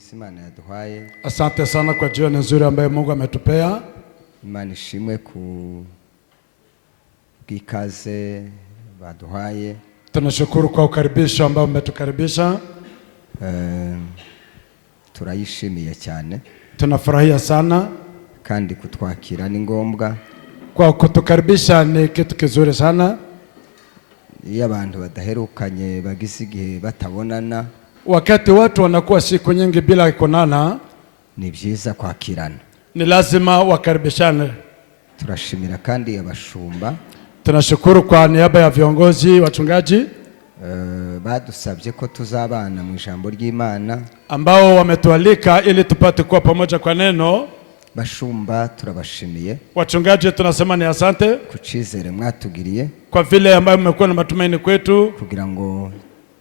minsi Imana yaduhaye. Asante sana kwa jioni nzuri ambayo Mungu ametupea. Imana ishimwe ku bw'ikaze baduhaye. Tunashukuru kwa ukaribisho ambao umetukaribisha. Turayishimiye cyane. Tunafurahia sana. Kandi kutwakira ni ngombwa. Kwa kutukaribisha ni kitu kizuri sana. Iyo abantu badaherukanye bagize igihe batabonana, wakati watu wanakuwa siku nyingi bila kuonana, ni byiza kwakirana. Ni lazima wakaribishane. Turashimira kandi abashumba. Tunashukuru kwa niaba ya viongozi wachungaji badusabye ko tuzabana mu ijambo ry'Imana, ambao wametualika ili tupate kuwa pamoja kwa neno. Bashumba turabashimiye. Wachungaji tunasema ni asante kucizere mwatugiriye, kwa vile ambayo mmekuwa na matumaini kwetu kugira ngo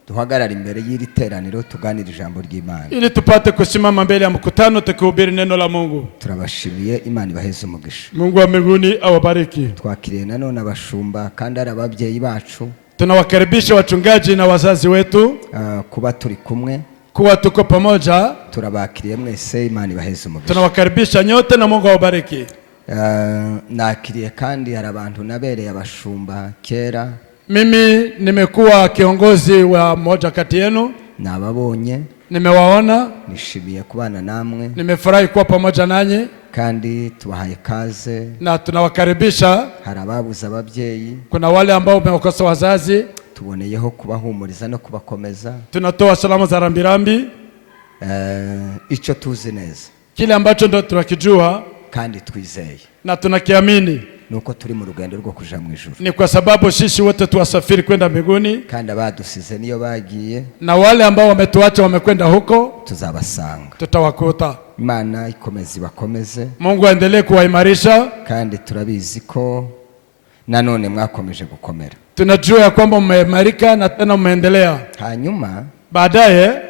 duhagarare imbere y'iri teraniro tuganira ijambo ry'Imana, ili tupate kusimama mbele ya mkutano tukihubiri neno la Mungu. Turabashimiye. Imana ibaheze umugisha. Mungu wa mbinguni awabariki. Twakiriye nanone abashumba kandi ari ababyeyi bacu. Tunawakaribisha wachungaji na wazazi wetu kuba turi kumwe, kuwa tuko pamoja. Turabakiriye mwese. Imana ibaheze umugisha. Tunawakaribisha nyote na Mungu awabariki. Nakiriye kandi hari abantu nabereye abashumba kera. Mimi nimekuwa kiongozi wa mmoja kati yenu. Nababonye, nimewaona, nishimiye kubana namwe, nimefurahi kuwa pamoja nanyi, kandi tubahaye kaze na tunawakaribisha. Hari ababuze ababyeyi, kuna wale ambao wamekosa wazazi, tuboneyeho kubahumuriza no kubakomeza. Tunatoa salamu za rambirambi. Icyo tuzi neza, kile ambacho ndo tunakijua kandi twizeye na tunakiamini, nuko turi mu rugendo rwo kuja mu ijuru. Ni kwa sababu sisi wote tuwasafiri kwenda mbinguni, kandi abadusize niyo bagiye, na wale ambao wametuacha wamekwenda huko, tuzabasanga, tutawakuta. Imana ikomeze bakomeze, Mungu aendelee kuwaimarisha. Kandi turabizi ko nanone mwakomeje gukomera. Tunajua ya kwamba mmeimarika na tena mmeendelea. Hanyuma baadaye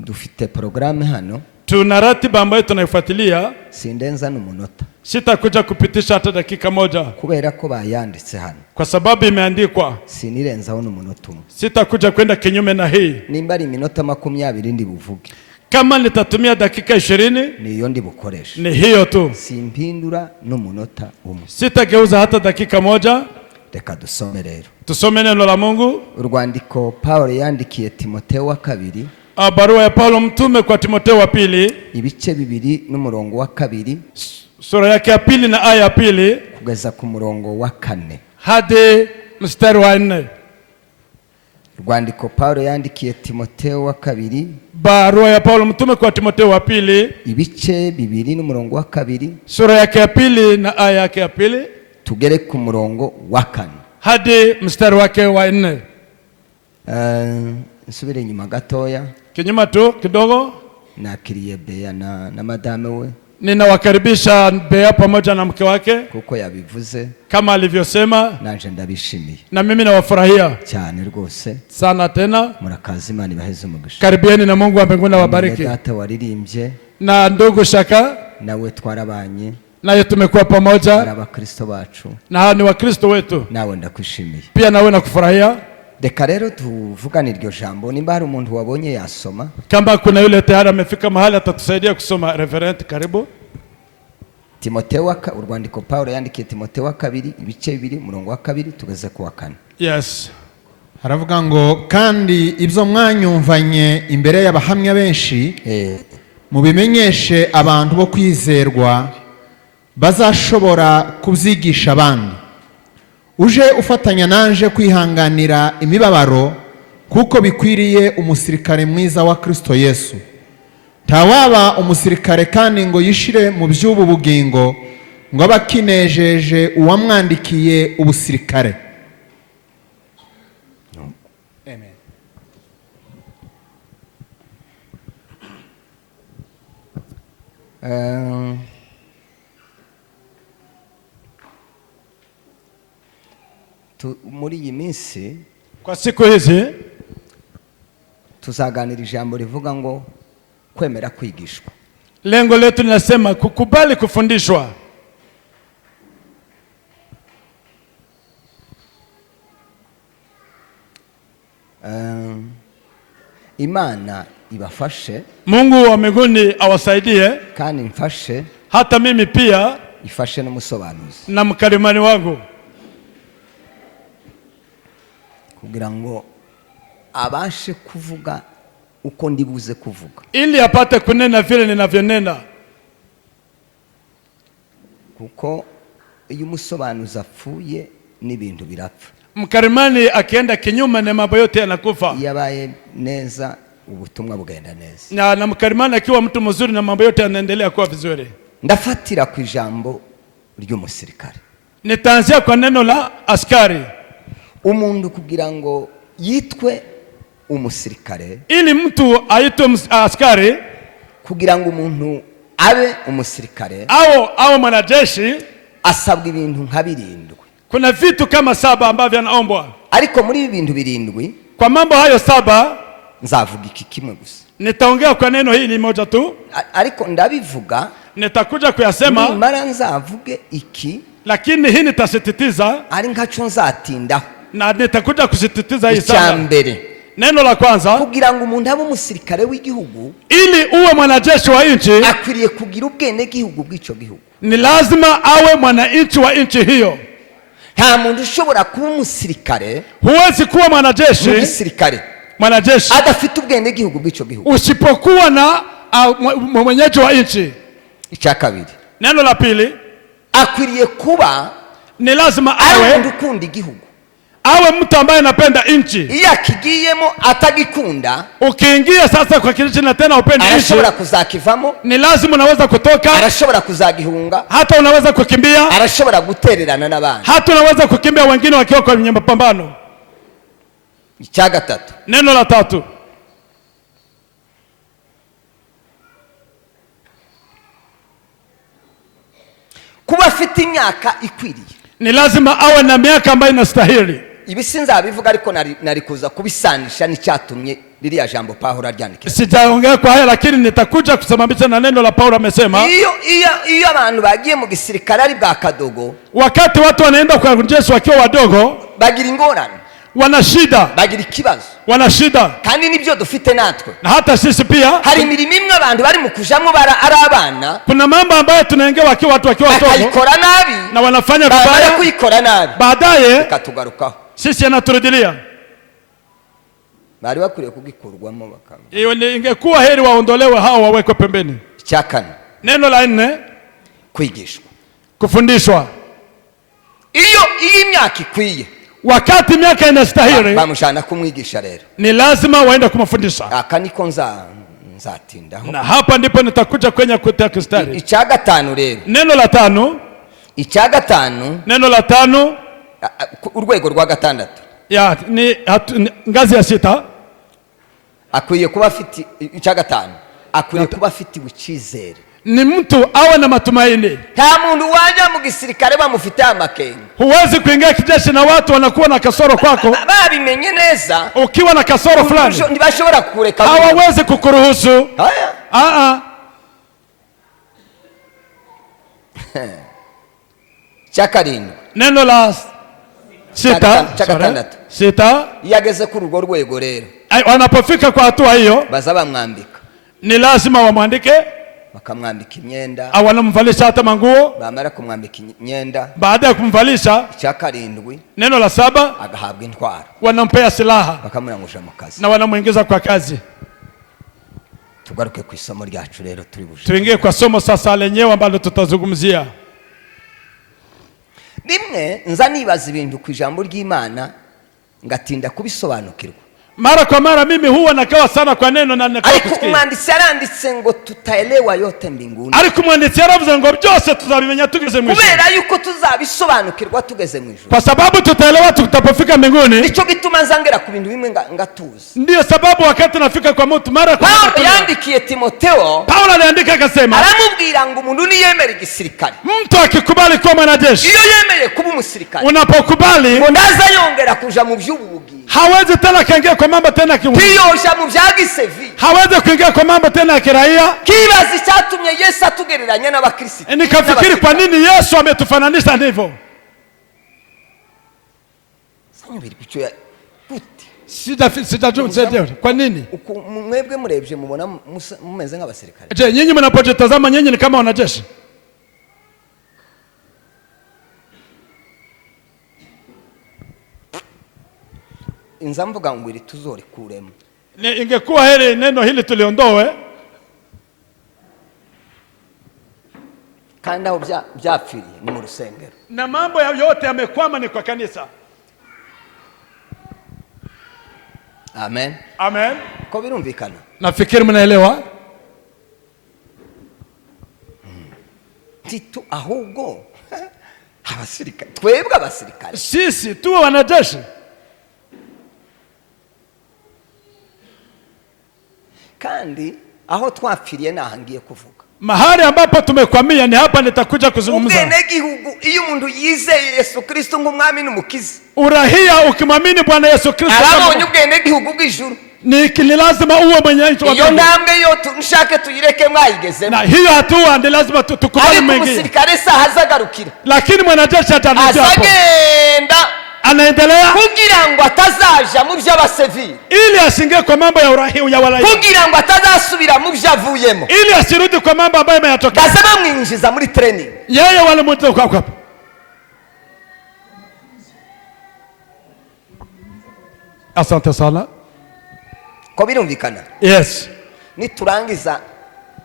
dufite programu hano, tuna ratiba ambayo tunaifuatilia. Sindenza n'umunota, sitakuja kupitisha hata dakika moja, kubera ko bayanditse hano, kwa sababu imeandikwa. Sinirenzaho n'umunota umwe. Sitakuja kwenda kinyume na hii. Nimba ari iminota 20 ndi buvuge, kama nitatumia dakika 20 niyo ndi bukoresha, ni hiyo tu. Simpindura n'umunota umwe, sitageuza hata dakika moja. Reka dusome rero, tusome neno la Mungu. Urwandiko Paulo yandikiye Timotheo wa kabiri, barua ya Paulo mtume kwa Timotheo wa pili, ibice 2 n'umurongo wa 2, sura yake ya 2 na aya ya 2 kugeza ku murongo wa 4 hadi mstari wa 4. Urwandiko Paulo yandikiye Timotheo wa kabiri, barua ya Paulo mtume kwa Timotheo wa pili, ibice 2 n'umurongo wa 2, sura yake ya 2 na aya yake ya 2, tugere ku murongo wa 4 hadi mstari wake wa 4. Nsubire nyuma gatoya, kinyuma tu kidogo. Nakiriye Bea na madame we. Ninawakaribisha Bea pamoja na mke wake, kuko yabivuze kama alivyosema, nanje ndabishimiye, na mimi nawafurahia cyane rwose sana. Tena murakazi, Imana ibaheze umugisha. Karibieni na Mungu wa mbinguni awabariki. Data waririmbye na ndugu Shaka, nawe twarabanye, naye tumekuwa pamoja, abakristo bacu, na hao ni wakristo wetu. nawe ndakwishimiye pia, nawe nakufurahia. Reka rero tuvugane iryo jambo, nimba hari umuntu wabonye yasoma. Kama kuna yule tayari amefika mahali atatusaidia kusoma. Reverend, karibu. Timotheo urwandiko Paulo yandikiye Timotheo wa kabiri, ibice 2 umurongo wa 2 tugeze ku wa 4. Yes. Haravuga ngo, kandi ibyo mwanyumvanye imbere y'abahamya benshi, mubimenyeshe abantu bo kwizerwa bazashobora kubyigisha abandi. Uje ufatanya nanje kwihanganira imibabaro, kuko bikwiriye umusirikare mwiza wa Kristo Yesu. Ntawaba umusirikare kandi ngo yishire mu by'ubu bugingo, ngo abakinejeje uwamwandikiye ubusirikare. Amen. Muri iyi minsi, kwa siku hizi, tuzaganira ijambo rivuga ngo kwemera kwigishwa. Lengo letu linasema kukubali kufundishwa. Imana ibafashe Mungu wa mbinguni awasaidie, kandi mfashe hata mimi pia ifashe n'umusobanuzi na mkalimani wangu, kugira ngo abashe kuvuga uko ndibuze kuvuga, ili apate kunena vile ninavyonena. kuko iyo umusobanuzi apfuye n'ibintu birapfa. Mkalimani akienda kinyume na mambo yote yanakufa. Yabaye neza ubutumwa bugenda neza. Na mkalimani akiwa mtu mzuri na mambo yote yanaendelea kuwa vizuri. Ndafatira ku ijambo ry'umusirikare. Nitaanzia kwa neno la askari. Umuntu kugira ngo yitwe umusirikare, ili mtu aitwe askari, kugira ngo umuntu abe umusirikare au mwanajeshi, asabwa ibintu nka birindwi. Kuna vitu kama 7 ambavyo anaombwa. Ariko muri ibintu birindwi, kwa mambo hayo 7 nzavuga iki kimwe gusa. Nitaongea kwa neno hili moja tu. Ariko ndabivuga, nitakuja kuyasema, mara nzavuge iki, lakini hii nitasisitiza, ari nkaco nzatindaho, na nitakuja kusisitiza hii sana. Icyambere, neno la kwanza, kugira ngo umuntu abe umusirikare w'igihugu, ili uwe mwanajeshi wa nchi, akwiriye kugira ubwene gihugu bw'ico gihugu. Ni lazima awe mwananchi wa nchi hiyo. Nta muntu ushobora kuba umusirikare, huwezi kuwa mwanajeshi, mwanajeshi adafite ubwene gihugu bw'ico gihugu, usipokuwa na mwenyeji wa nchi. Icya kabiri, neno la pili, akwiriye kuba, ni lazima awe mtu ukunda igihugu, awe mtu ambaye anapenda nchi. Iyo akigiyemo atagikunda, ukiingia sasa kwa kile na tena upende nchi, arashobora kuzakivamo, ni lazima unaweza kutoka, arashobora kuzagihunga, hata unaweza kukimbia, arashobora gutererana n'abandi, hata unaweza kukimbia wengine wakiwa kwenye mapambano. Icya gatatu, neno la tatu, kuba afite imyaka ikwiriye. Ni lazima awe na miaka ambayo inastahili. Ibi sinzabivuga, ariko nari kuza kubisanisha n'icyatumye ririya jambo Paulo aryandika. Sijaongea kwa haya, lakini nitakuja kusimamisha na neno la Paulo amesema, iyo abantu bagiye mu gisirikare ari bwa kadogo, wakati watu wanaenda kwa jeshi wakiwa wadogo, bagira ingorane, wana shida, bagira ikibazo, wana shida, kandi nibyo dufite natwe. Na hata sisi pia hari imirimo imwe abantu bari mu kujamo ari abana, kuna mambo ambayo tunaingia wakiwa wadogo, bakayikora nabi, na wanafanya vibaya, kuyikora nabi, baadaye katugarukaho, sisi anaturudilia. bari bakwiriye kugikurwamo bakama. Iyo ingekuwa heri waondolewe hao, wawekwe pembeni. Icya kane, neno la 4, kwigishwa, kufundishwa. Iyo imyaka ikwiye, wakati miaka inastahili, bamujana kumwigisha rero, ni lazima waende kumfundisha. Aka niko nzatindaho, na hapa ndipo nitakuja kwenye kutia stari. Icya gatanu rero, neno la 5, icya gatanu, neno la 5, urwego rwa gatandatu, ni ngazi ya 6, akwiye kuba afite, icya gatanu, akwiye kuba afite icyizere. Ni mtu awe na matumaini. Nta muntu waje mu gisirikare bamufite amakenga. Huwezi kuingia kijeshi na watu wanakuwa na kasoro kwako. Babimenye neza, ukiwa na kasoro fulani, ntibashobora kukureka, hawawezi kukuruhusu. Cya karindwi, neno la 6, 6, yageze kuri urwo rwego rero, wanapofika kwa hatua hiyo, baza bamwambika, ni lazima wamwandike, bakamwambika imyenda, au wanamvalisha hata manguo. bamara kumwambika imyenda, baada ya kumvalisha, icya karindwi, neno la 7, agahabwa intwaro, wanampea silaha, bakamurangusha mu kazi, na wanamuingiza kwa kazi. Tugaruke ku isomo ryacu rero, tuingie kwa somo sasa lenyewe ambalo tutazungumzia. Rimwe nza nibaza ibintu ku ijambo ry'Imana ngatinda kubisobanukirwa. Mara kwa mara mimi huwa nakawa sana kwa neno na nakawa kusikia. Ariko umwanditsi yaranditse ngo tutaelewa yote mbinguni. Ariko umwanditsi yaravuze ngo byose tuzabimenya tugeze mu ijuru. Kubera yuko tuzabisobanukirwa tugeze mu ijuru. Kwa sababu tutaelewa tutapofika mbinguni. Nico gituma nzangera ku bintu bimwe ngatuza. Ndiyo sababu wakati nafika kwa mtu mara kwa mara. Paulo yandikiye Timotheo. Paulo aliandika akasema, aramubwira ngo umuntu niyemera igisirikare, mtu akikubali kuwa mwanajeshi, iyo yemeye kuba umusirikare, unapokubali ngo ndaza yongera kuja mu by'ububugi, hawezi tena kaingia kwa mambo tena kiyosha mu bya gisevi, hawezi kuingia kwa mambo tena ya kiraia. Kibazi cyatumye Yesu atugereranya n'abakristo. Nikafikiri kwa nini Yesu ametufananisha ndivyo. Sijajua kwa nini? Mwebwe murebye mubona mumeze nk'abasirikare. Je, nyinyi mnapotazama nyinyi ni kama wanajeshi? Inza mvuga ngo iri tuzorikuremo. Ingekuwa heri neno hili tuliondoe. Kandi aho byapfiriye ni mu rusengero. Na mambo yote yamekwama ni kwa kanisa. Amen. Amen. Ko birumvikana. Nafikiri mnaelewa. Titu ahubwo abasirikare twebwe abasirikare. Sisi tu wanajeshi. Kandi aho twapfiriye nahangiye kuvuga. Mahali ambapo tumekwamia ni hapa nitakuja kuzungumza. Ubwene gihugu iyo umuntu yizeye Yesu Kristo ng'umwami n'umukiza. Urahia ukimwamini Bwana Yesu Kristo. Arabonye ubwene gihugu bw'ijuru. Ni lazima uwe mwenye nchi wa Mungu. Iyo ndambwe yo tunshake tuyireke mwayigeze. Na hiyo hatua ndi lazima tukubali mengi. Umusirikare sahazagarukira. Lakini mwanajeshi atarudia hapo. Asagenda. Anaendelea kugira ngo atazaja mu by'abasivili, ili asingie kwa mambo ya urahiu ya walaia, kugira ngo atazasubira mu byavuyemo, ili asirudi kwa mambo ambayo yameyatoka. Gasaba mwinjiza muri training. Yeye wale mtu kwa hapo. Asante sana. Ko birumvikana? Yes. Niturangiza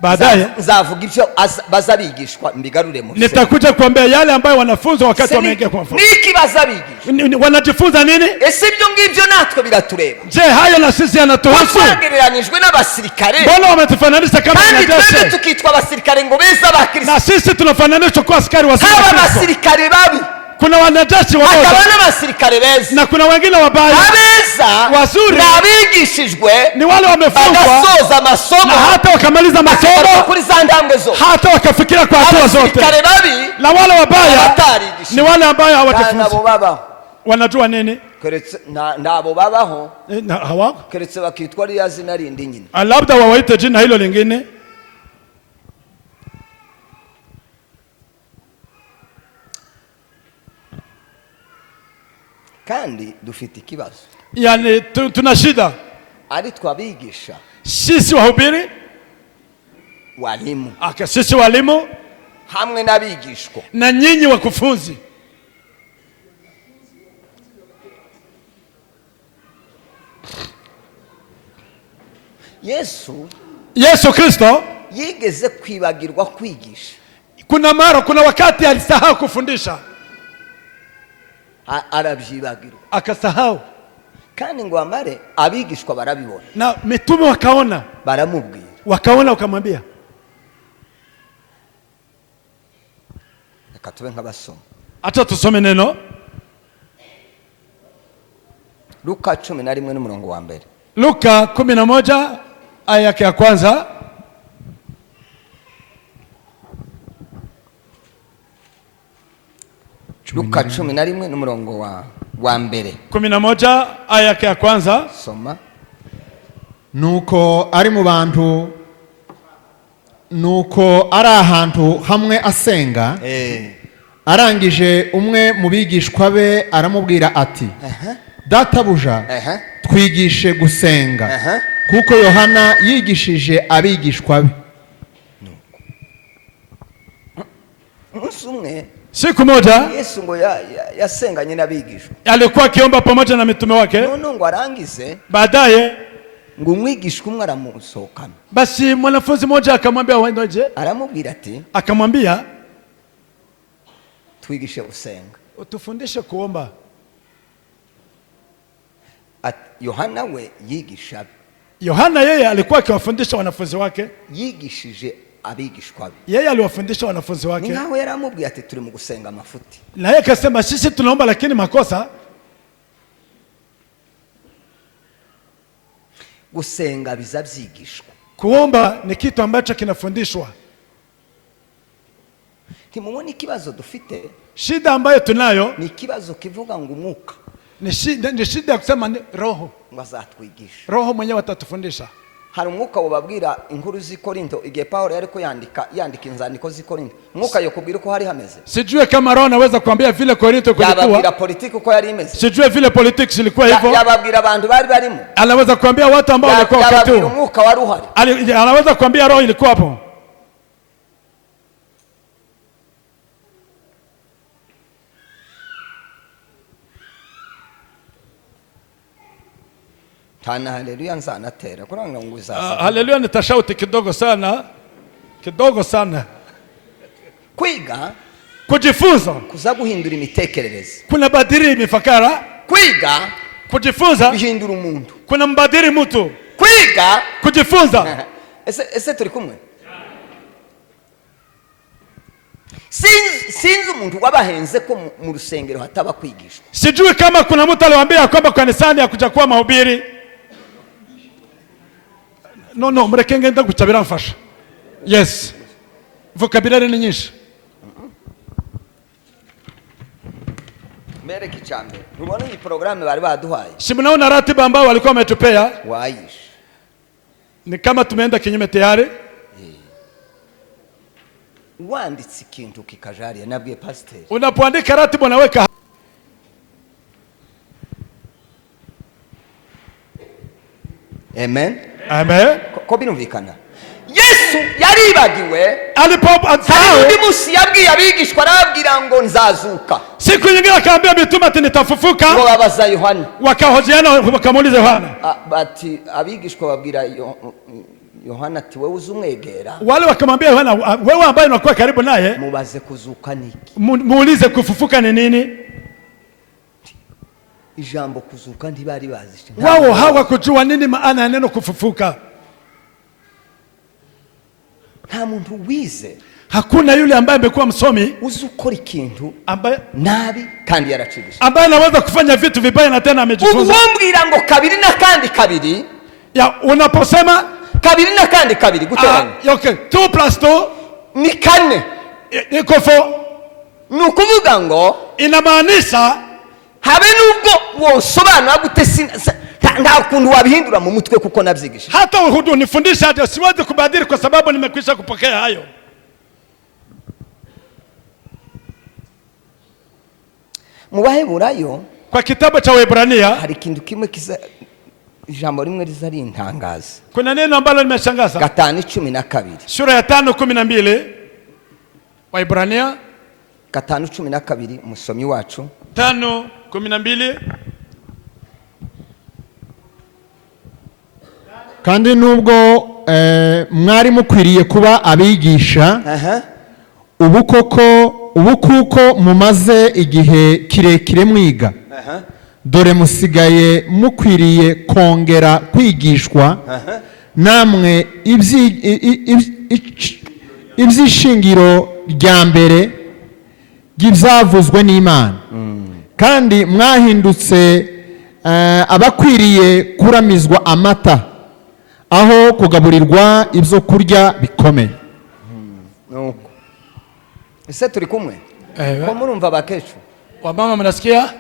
baadaye nzavuga ibyo bazabigishwa mbigarure mu. Nitakuja kuambia yale ambayo wanafunzi wakati wameingia kwa mfumo. Niki bazabigishwa? Wanajifunza nini? Ese ibyo ngibyo natwe biratureba. Je, haya na sisi yanatuhusu? Twagereranijwe n'abasirikare. Mbona wametufananisha kama wanajeshi? Kandi tukitwa abasirikare ngo beza ba Kristo. Na sisi tunafananishwa kwa askari wa Kristo. Hawa basirikare babi. Kuna wanajeshi wabaya. Hakabana basirikare beza. Na kuna wengine wabaya. Abeza wazuri nabigishijwe ni wale wamefungwa bagasoza masomo na hata wakamaliza masomo kuri za ndambwe zo, hata wakafikiria kwa hatua zote. Abasirikare babi na wale wabaya ni wale ambao hawatafunzwa. Wanajua nini? Keretse nabo babaho hawako, keretse bakitwa riya zina rindi nyine, labda wawaite jina hilo lingine. Kandi dufite ikibazo, yani tuna shida ari twabigisha sisi wahubiri walimu, sisi walimu hamwe n'abigishwa na nyinyi wakufunzi. Yesu Kristo yigeze kwibagirwa kwigisha. Kuna wakati alisahau kufundisha, arabyibagirwa akasahau, kandi ngo amare abigishwa barabibona na mitume wakaona, baramubwira, wakaona, wakamwambia. Akatube nk'abasoma, acha tusome neno Luka 11 n'umurongo wa mbere. Luka 11 aya yake ya kwanza. Luka 11 n'umurongo wa mbere. 11 aya yake ya kwanza. Soma. Nuko ari mu bantu, nuko ari ahantu hamwe asenga, arangije umwe mu bigishwa be aramubwira ati, databuja, twigishe gusenga, kuko Yohana yigishije abigishwa be. Siku moja Yesu ngo yasenganye n'abigishwa, alikuwa akiomba pamoja na mitume wake. None ngo arangize, baadaye ngo umwigishwa umwe aramusohokana. Basi mwanafunzi mmoja akamwambia waendoje, aramubwira ati, akamwambia twigishe gusenga, utufundishe kuomba. Yohana we yigisha, Yohana yeye alikuwa akiwafundisha wanafunzi wake, yigishije abigishwa be, yeye aliwafundisha wanafunzi wake. Ni ngaho yaramubwiye ati turi mu gusenga amafuti, na yeye akasema sisi tunaomba lakini makosa. Gusenga biza byigishwa, kuomba ni kitu ambacho kinafundishwa. Timumoni kibazo dufite, shida ambayo tunayo ni kibazo kivuga ngo umwuka, ni shida ya kusema ni roho, ngo azatwigisha, roho mwenyewe atatufundisha. hari umwuka wababwira inkuru z'i Korinto igihe Paulo yari ko yandika inzandiko z'i Korinto, umwuka yo kubwira uko hari hameze. Sijue kama Roho anaweza kuambia vile Korinto kulikuwa. Yababwira politiki uko yari imeze. Sijue vile politics ilikuwa hivyo. Yababwira abantu bari barimo. Anaweza kuambia watu ambao walikuwa wakati huo. Umwuka wari uhari. Anaweza kuambia Roho ilikuwa hapo. Tana haleluya nzanatera kuranga ngo uzaza. Haleluya nitashauti kidogo sana. Kidogo sana. Kwiga, kujifunza, kuza guhindura imitekerereze. Kuna badiri mifakara. Kwiga, kujifunza, guhindura umuntu. Kuna mbadiri mtu. Kwiga, kujifunza. Ese turi kumwe? Sinzi umuntu wabahenze ko mu rusengero hataba kwigishwa. Sijui kama kuna mtu aliwaambia kwamba kanisani hakuja kuwa mahubiri. No, mureke ngenda gucabira mfasha. Yes. Vocabulary ni nyinshi. Mbere kicambe. Rubona iyi programme bari baduhaye. Si mnaona ratiba ambayo walikuwa wametupea? Waish. Ni kama tumeenda kinyume tayari. Wanditse ikintu kikajaria nabwiye pastor. Unapoandika ratiba unaweka. Amen. Amen. Ko binumvikana. Yesu yaribagiwe alipoasahau. Ndi musi yabwiye abigishwa arababwira ngo nzazuka. Siku nyingine akaambia mitume ati nitafufuka. Ngo babaza Yohana. Wakahojiana wakamuuliza Yohana. Bati abigishwa babwira Yohana ati wewe uzumwegera. Wale wakamwambia Yohana, wewe ambaye unakuwa karibu naye, mubaze kuzuka niki? Muulize kufufuka ni nini? Ijambo kuzuka ntibari bazi. Wao hawakujua nini maana ya neno kufufuka. Nta muntu wize. Hakuna yule ambaye amekuwa msomi uzukora ikintu ambaye nabi kandi yaracigisha. Ambaye anaweza kufanya vitu vibaya na tena amejifunza. Ubumbwira ngo kabiri na kandi kabiri. Ya unaposema kabiri na kandi kabiri guteranya. Okay, 2 + 2 ni 4. Iko 4. Nukuvuga ngo inamaanisha habe nubwo wosobanura gute nta kuntu wabihindura mu mutwe kuko nabyigisha. Hata unifundisha hata siwezi kubadili kwa sababu nimekwisha kupokea hayo. Mu Baheburayo kwa kitabu cha Waebrania hari kintu kimwe ijambo rimwe rizari intangaza. Kuna neno ambalo limeshangaza. 5:12. Sura ya 5:12. Waebrania 5:12 musomyi wacu. 5:12. Kandi nubwo mwari mukwiriye kuba abigisha, ubu kuko mumaze igihe kirekire mwiga, dore musigaye mukwiriye kongera kwigishwa, namwe ibyishingiro rya mbere by'ibzavuzwe n'Imana, kandi mwahindutse abakwiriye kuramizwa amata aho kugaburirwa ibyo kurya bikomeye. Nuko ese turi kumwe? Ko murumva bakesho wamama mnasikia?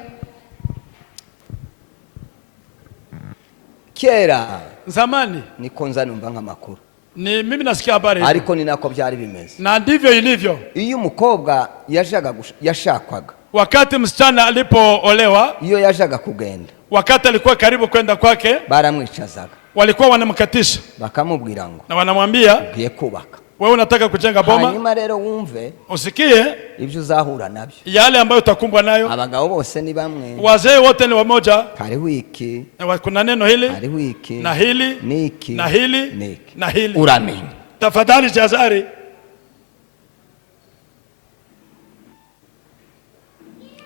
Kera zamani niko nzanumva nk'amakuru. Ni mimi nasikia habari. Ariko ni nako byari bimeze. Na ndivyo ilivyo. Iyo umukobwa yashakwaga. Wakati msichana alipoolewa, iyo yajaga kugenda. Wakati alikuwa karibu kwenda kwake, baramwicazaga. Walikuwa wanamkatisha. Bakamubwira ngo. Na wanamwambia, ugiye kubaka. Wewe unataka kujenga boma? Hanyuma rero wumve. Usikie ibyo uzahura nabyo. Yale ambayo utakumbwa nayo. Abagabo bose ni bamwe. Wazee wote ni wamoja. Hariho iki. Kuna neno hili. Hariho iki. Na hili. Niki. Na hili. Niki. Na hili. Uramenya. Tafadhali jazari.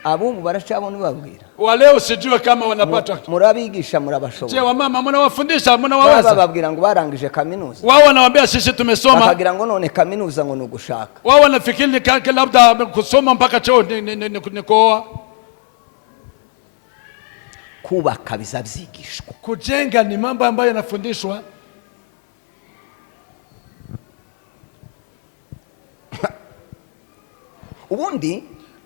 Abubu baracabona babwira. Waleo sijue kama wanapata. Murabigisha murabashobora. Je, wamama mnawafundisha mnawawaza? Bababwira ngo barangije kaminuza. Wao wanawaambia sisi tumesoma. Bakagira ngo none kaminuza ngo nugushaka. Wao wanafikiri kaka labda kusoma mpaka choo ni kuoa. Kubaka bizabyigishwa. Kujenga ni mambo ambayo yanafundishwa. Ubundi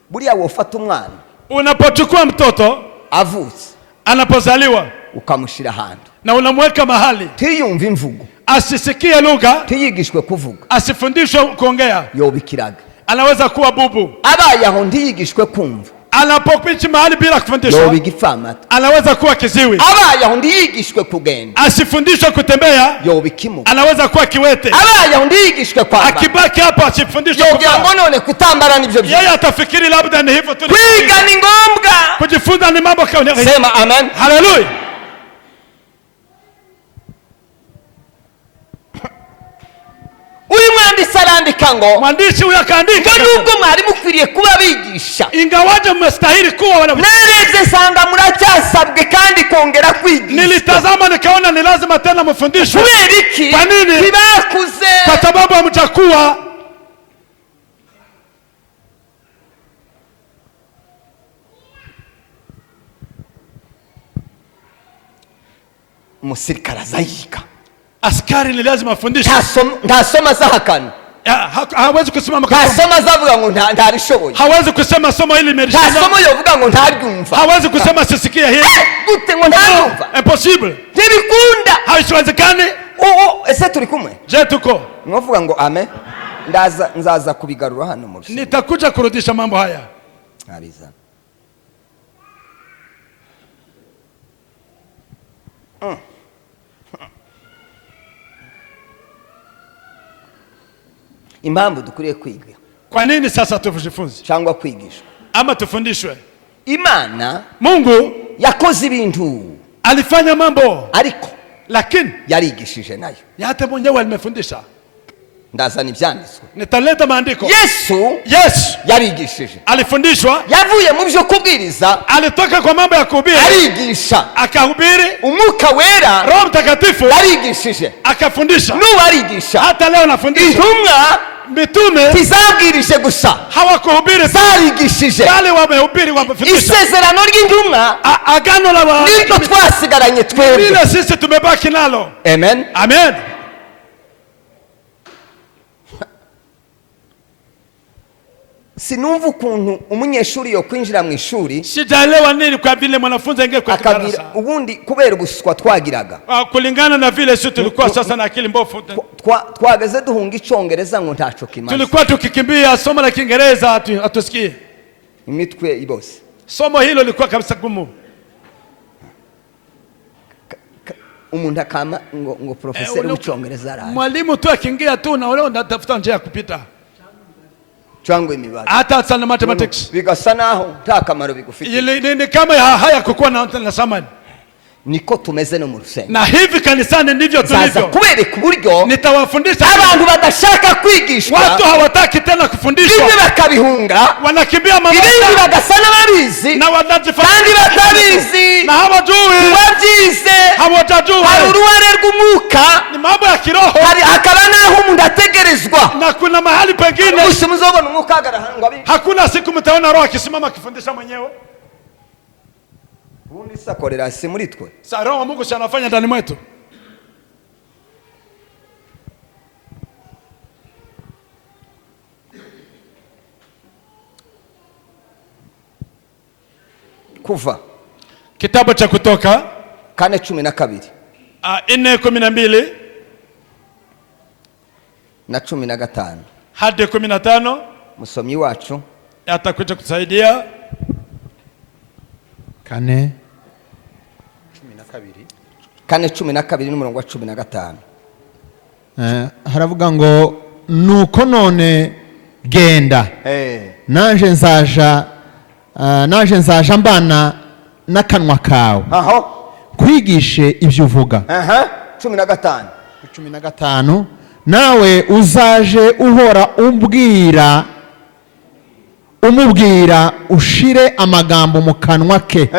buriya wofata umwana. Unapochukua mtoto avutse, anapozaliwa ukamushira hantu na unamweka mahali, tiyumva imvugo. asisikie lugha, ntiyigishwe kuvuga, asifundishwe kuongea, yoba ikiraga. anaweza kuwa bubu. Abaye aho ntiyigishwe kumva, Anapokuishi mahali bila kufundishwa, yoba igipfamatwi. anaweza kuwa kiziwi. Abaye aho ntiyigishwe kugenda, Asifundishwe kutembea, yoba ikimuga. anaweza kuwa kiwete. Abaye aho ntiyigishwe kwambara, Akibaki hapo asifundishwe yogira ngo kuvaa, none kutambara nivyo byiza. yeye atafikiri labda ni hivyo tu. Kwiga ni ngombwa. Kujifunza ni mambo kauni. Sema amen. Haleluya. Uyu mwanditsi arandika ngo, Mwandishi huyu akaandika, ngo nubwo mwari mukwiriye kuba bigisha, ingawaje mmestahili kuwa wanafunzi, narebye nsanga muracyasabwe kandi kongera kwigisha. nilitazama nikaona ni lazima tena mfundishwe. Kubera iki? Kwa nini? Ntibakuze. Kwa sababu hamjakuwa. Umusirikare azayiga, Askari ni lazima afundishwe. ntasoma azahakana, Hawezi kusimama ntasoma azavuga ngo ntarishoboye, hawezi kusema somo hili ntasoma limerishinda, yovuga ngo ntaryumva. hawezi kusema sisikia hili. Gute ngo ntaryumva? Impossible. Ntibikunda. Haiwezekani. Ese turi kumwe? Je, tuko? Mwavuga ngo amen. Nzaza kubigarura hano mu rusengero. Nitakuja kurudisha mambo haya. Abiza. Impamvu dukwiye kwiga Kwa nini sasa tujifunze cyangwa kwigishwa ama tufundishwe? Imana Mungu yakoze ibintu alifanya mambo, ariko lakini yarigishije nayo. yate mwenyewe alimefundisha. Ndazana ibyanditswe. Nitaleta maandiko. Yesu yarigishije, alifundishwa, yavuye mu byo kubwiriza, alitoka kwa mambo ya kuhubiri, arigisha, akahubiri. Umwuka wera, Roho Mtakatifu, yarigishije, akafundisha. n'uwarigisha. Hata leo nafundisha. Intumwa mitume tizabwirije gusa, hawakuhubiri, zarigishije. bali wamehubiri, wamefundisha. Isezerano ry'intumwa agano la wa niryo twasigaranye twebwe, bila sisi tumebaki nalo. amen, Amen. sinumva ukuntu umunyeshuri yo kwinjira mu ishuri Sijaelewa nini kwa vile mwanafunzi aingie kwa akabwira darasa. ubundi kubera ubuswa twagiraga, Kulingana na vile sisi tulikuwa sasa na akili mbovu. twageze duhunga icyongereza ngo ntaco kimaze, Tulikuwa tukikimbia somo la Kiingereza hatusikie. imitwe ibose. Somo hilo lilikuwa kabisa gumu. Umuntu akama ngo profeseri w'icyongereza araje, Mwalimu tu akiingia tu na leo natafuta njia ya kupita. cyangwa imibare, Hata sana mathematics. bigasa naho nta kamaro bigufitiye. Ni kama haya kukuwa na samani. Niko tumeze no mu rusengero, Na hivi kanisani ndivyo zaza tulivyo. kubereka uburyo Nitawafundisha abantu badashaka kwigishwa, watu hawataki tena kufundishwa, bimwe bakabihunga, wanakimbia mambo ibindi bagasa n'ababizi na wanajifanya kandi batabizi, na hawajui, wabyize. hawajajua. Hari uruhare rw'umwuka, Ni mambo ya kiroho, hakaba naho umuntu ategerezwa. na kuna mahali pengine Gusa muzobona umwuka agarahangwa bi, hakuna siku mtaona roho akisimama akifundisha mwenyewe. ubundi sakorera si muri twe. Sasa roho wa Mungu si anafanya ndani mwetu. Kuva Kitabu cha Kutoka 4:12 4:12 na 15. hadi 15. Musomyi wacu Atakuja kusaidia. 4:12 n'umurongo wa 15. haravuga ngo nuko none genda naje nzaja mbana n'akanwa kawe aho kwigishe ibyo uvuga. 15 nawe uzaje uhora umubwira ushire amagambo mu kanwa ke.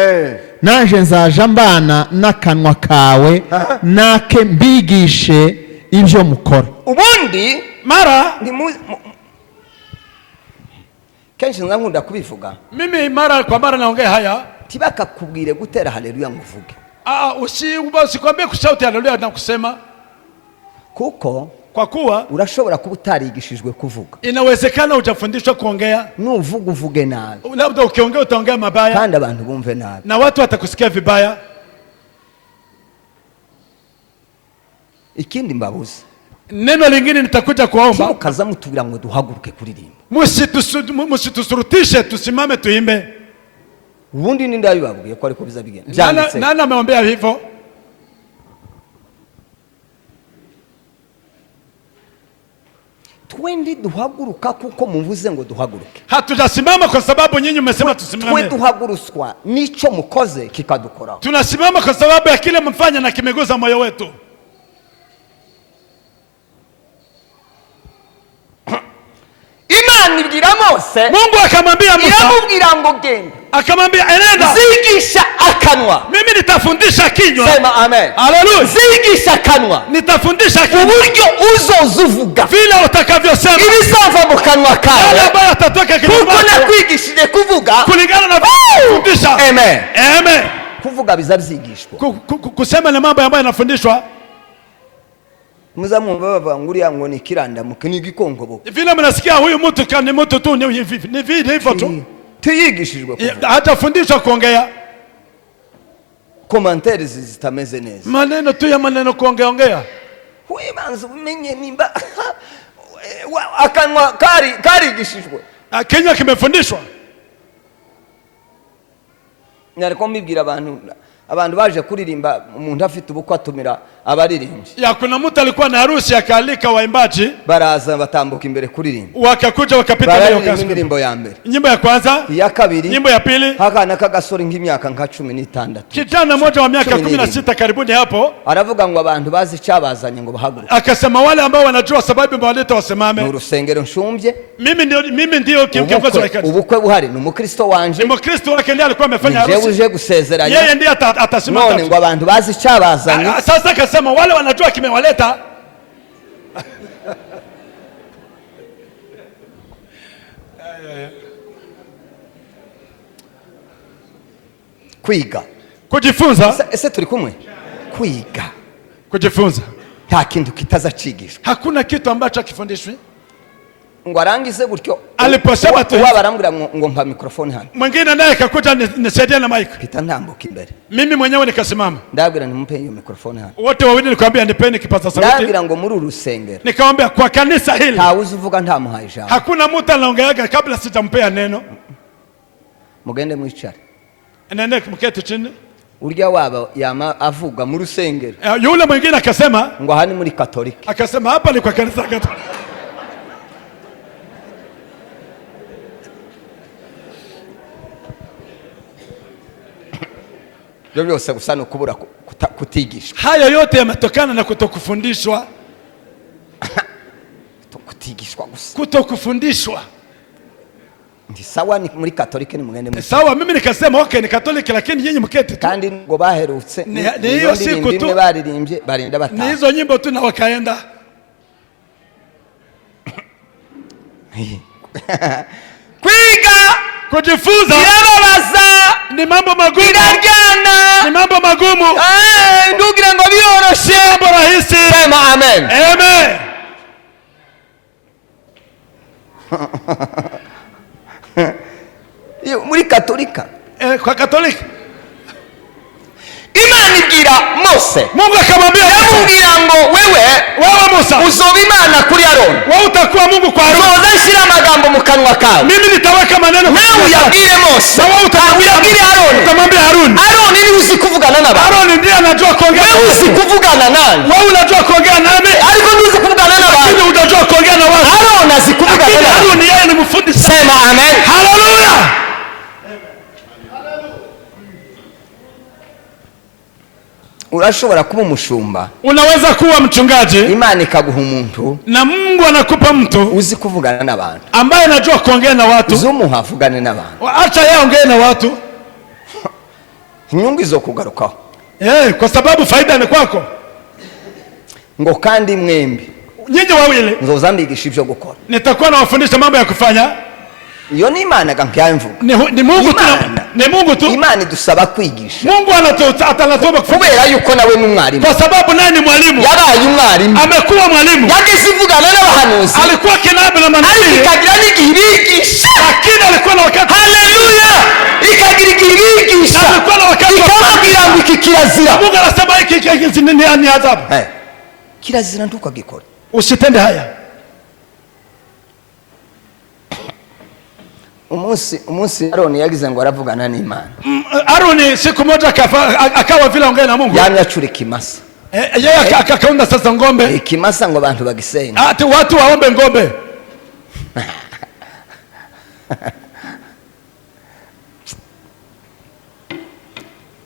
Naje nzaja mbana n'akanwa kawe nake mbigishe ibyo mukora. Ubundi mara kenshi nkunda kubivuga, mimi mara kwa mara naongea haya, tibakakubwire gutera haleluya nguvuge. Usikwambie kushauti haleluya na kusema, kuko kwa kuwa urashobora kuba utarigishijwe kuvuga. Inawezekana hujafundishwa kuongea, nuvuga uvuge nabi, labda ukiongea utaongea mabaya kandi abantu bumve nabi, na watu watakusikia vibaya. ikindi mbabuze Neno lingine nitakuja kuwaomba, mukaza mutubwira ngo duhaguruke kuririmba, msitusurutishe tusimame tuimbe. ubundi ninde yabibabwiye ko ariko biza bigenda? Nani ameombea hivyo? Twendi duhaguruka kuko muvuze ngo duhaguruke. Hatujasimama kwa sababu nyinyi mmesema Twe tusimame. duhaguruswa nico mukoze kikadukoraho. Tunasimama kwa sababu ya kile mfanya na kimeguza moyo wetu. Imana ibwira Mose, Mungu akamwambia Musa, iramubwira ngo genda, akamwambia enenda, zigisha akanwa. mimi nitafundisha kinywa. Sema amen. Haleluya. Zigisha akanwa, Nitafundisha kinywa uburyo uzozuvuga vile utakavyosema, ibizava mu kanwa yale kawe, ambayo atatoka kinywa kuko chako nakwigishije kuvuga. kulingana na kufundisha. Amen. Amen. Kuvuga biza byigishwa. Kusema ni mambo ambayo yanafundishwa. Muza mwumva bava nguriya ngo ni kiranda mukini gikongobo. Vile mnasikia huyu mtu kani mtu tu ni vile hivyo tu. Tuyigishijwe kuvuga. Hatafundishwa kuongea. Commentaires zitameze neza. Maneno tu ya maneno kuongea. Huyu manzi umenye nimba akanwa karigishijwe. Kenya kimefundishwa. Nariko mbibwira abantu baje kuririmba, umuntu afite ubukwe atumira abaririmbyi. Ya kuna mtu alikuwa na harusi akalika waimbaji, Baraza batambuka imbere kuririmba. wakakuja wakapita nayo kazi. Indirimbo ya mbere, Nyimbo ya kwanza, ya kabiri, nyimbo ya pili. hakana kagasore nk'imyaka nka 16. Kijana mmoja wa miaka 16 karibuni hapo Aravuga ngo abantu bazi cyabazanye ngo bahaguruke. akasema wale ambao wanajua sababu mbawaleta wasimame. Mu rusengero nshumbye. Mimi ndio kiongozi wa kanisa. Ubukwe buhari ni umukristo wanje. Ni Mkristo wake ndiye alikuwa amefanya Nije harusi. uje gusezeranya. Yeye ndiye atasimama. None ngo abantu bazi cyabazanye. Sasa akasema wale wanajua kimewaleta. Kwiga. Kujifunza. Ese turi kumwe? Kwiga. Kujifunza. Nta kintu kitazacigishwa. Hakuna kitu ambacho hakifundishwi. Ngo arangize gutyo. Aliposema tu barambwira ngo mpa microphone hano. mwingine naye akakuja nisaidie na mic. Pita ntambuka imbere. Mimi mwenyewe nikasimama. Ndabwira nimpe hiyo microphone hano. Wote wawili nilikwambia nipeni kipaza sauti. Ndabwira ngo muri urusengero. Nikamwambia kwa kanisa hili Ntawuzi uvuga ntamuhaye ijambo. hakuna mtu anaongeaga kabla sitampea neno. Mugende mwicare. Nende mketi chini. Urya waba yama avuga mu rusengero. Yule mwingine akasema Ngo hani muri Katolika. akasema hapa ni kwa kanisa Katoliki. Byo byose gusa no kubura kutigisha. Haya yote yametokana na kutokufundishwa. Kutigishwa gusa. Kutokufundishwa. Ndi sawa ni muri Katolika ni mugende mu. Sawa, mimi nikasema okay ni Katoliki, lakini nyinyi mketi tu. Kandi ngo baherutse Ni hiyo siku tu baririmbye barinda bataha. ni hizo nyimbo tu na wakaenda. Kwiga Kujifunza birababaza, ni mambo magumu. biraryana, Ni mambo magumu. ndugira ngo biyoroshe. Mambo rahisi. Sema amen. Amen. Muri Katolika Kwa Katoliki Imana ibwira Mose, Mungu akamwambia yamubwira ngo wewe Musa, uzoba Imana kuri Aroni, wewe utakuwa Mungu kwa Aroni. uzoza nshyira amagambo mu kanwa kawe. Mimi nitaweka maneno kwa Nawe kinywa chako. uyabwire Mose, Na wewe utamwambia Aroni. Utamwambia Haruni. Aroni ni uzi kuvugana n'abantu. Aroni ndiye anajua kuongea. Wewe uzi kuvugana nani? Wewe unajua kuongea nami. Ariko ntuzi kuvugana n'abantu. Lakini unajua kuongea na watu. Aroni azi kuvugana Lakini n'abantu. Haruni yeye ni mfundi sana. Sema amen. Haleluya. Urashobora kuba umushumba, Unaweza kuwa mchungaji Imana ikaguha umuntu na Mungu anakupa mtu uzi kuvugana n'abantu, ambaye anajua kuongea na watu. uzumuha avugane n'abantu, Acha yeye aongee na watu. inyungu izo kugarukaho. Kwa sababu faida ni kwako. Ngo kandi mwembi Nyinyi wawili nzoza mbigisha ibyo gukora. nitakuwa nawafundisha mambo ya kufanya. Iyo ni Imana gankyanvuga. Ni Mungu tu. Imana. Ni Mungu tu. Imana idusaba kwigisha. Mungu atanatuma kufundisha. Kubera yuko nawe ni umwarimu. Kwa sababu naye ni mwalimu. Yabaye umwarimu. Amekuwa mwalimu. Yageze ivugana n'abahanuzi. Alikuwa kinabi na manabii. Ariko ikagira n'igihe bigisha. Lakini alikuwa na wakati. Haleluya! Ikagira igihe bigisha. Alikuwa na wakati. Ikababwira ngo iki kirazira. Mungu anasema hiki ni adhabu. kirazira ntukagikora. Usitende haya. Umunsi Aroni yagize ngo aravugana n'Imana. Aroni siku moja akawa vile ongea na Mungu. Yamya churi kimasa. Yeye akaunda sasa ngombe. Ikimasa ngo abantu bagisenga. Ati watu waombe ngombe.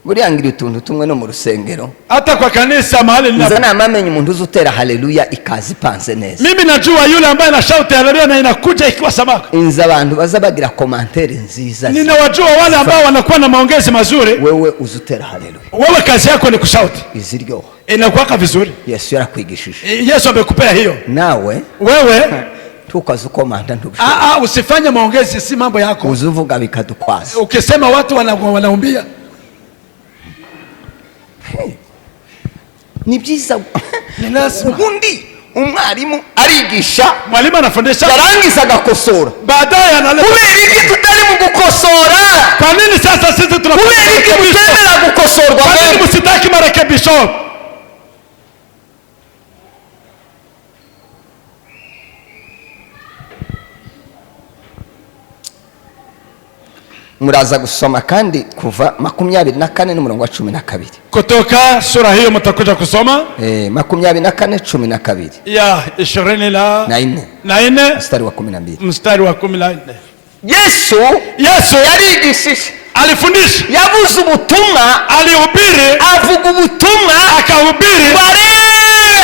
Buriya ngira utuntu tumwe no mu rusengero. Hata kwa kanisa mahali nina. Nzana amamenye umuntu uzutera haleluya ikazi panze neza. Mimi najua yule ambaye anashauta haleluya na inakuja ikiwa samaka. Inza abantu bazabagira commentaire nziza. Ninawajua wale ambao wanakuwa na maongezi mazuri. Wewe uzutera haleluya. Wewe kazi yako ni kushauti. Iziryo. Inakuwa vizuri. Yesu yarakwigishije. Yesu amekupea hiyo. Nawe wewe tukaza komanda ndubisho. Usifanye maongezi si mambo yako. Uzuvuga bikadukwaza. Ukisema watu wanaumbia. Ni byiza. Ubundi umwarimu arigisha, mwalimu anafundisha, yarangiza agakosora, baadaye analeta. Kubera iki tutari mu gukosora? Kwa nini sasa sisi tunafanya? Kubera iki tutemera gukosorwa? Kwa nini msitaki marekebisho? Muraza gusoma kandi kuva 24 n'umurongo wa 12. Kutoka sura hiyo mtakuja kusoma 24:12 ya 24 mstari wa 12. Mstari wa 14. Yesu yarigishije, alifundisha, yavuze ubutumwa, alihubiri, avuga ubutumwa, akahubiri,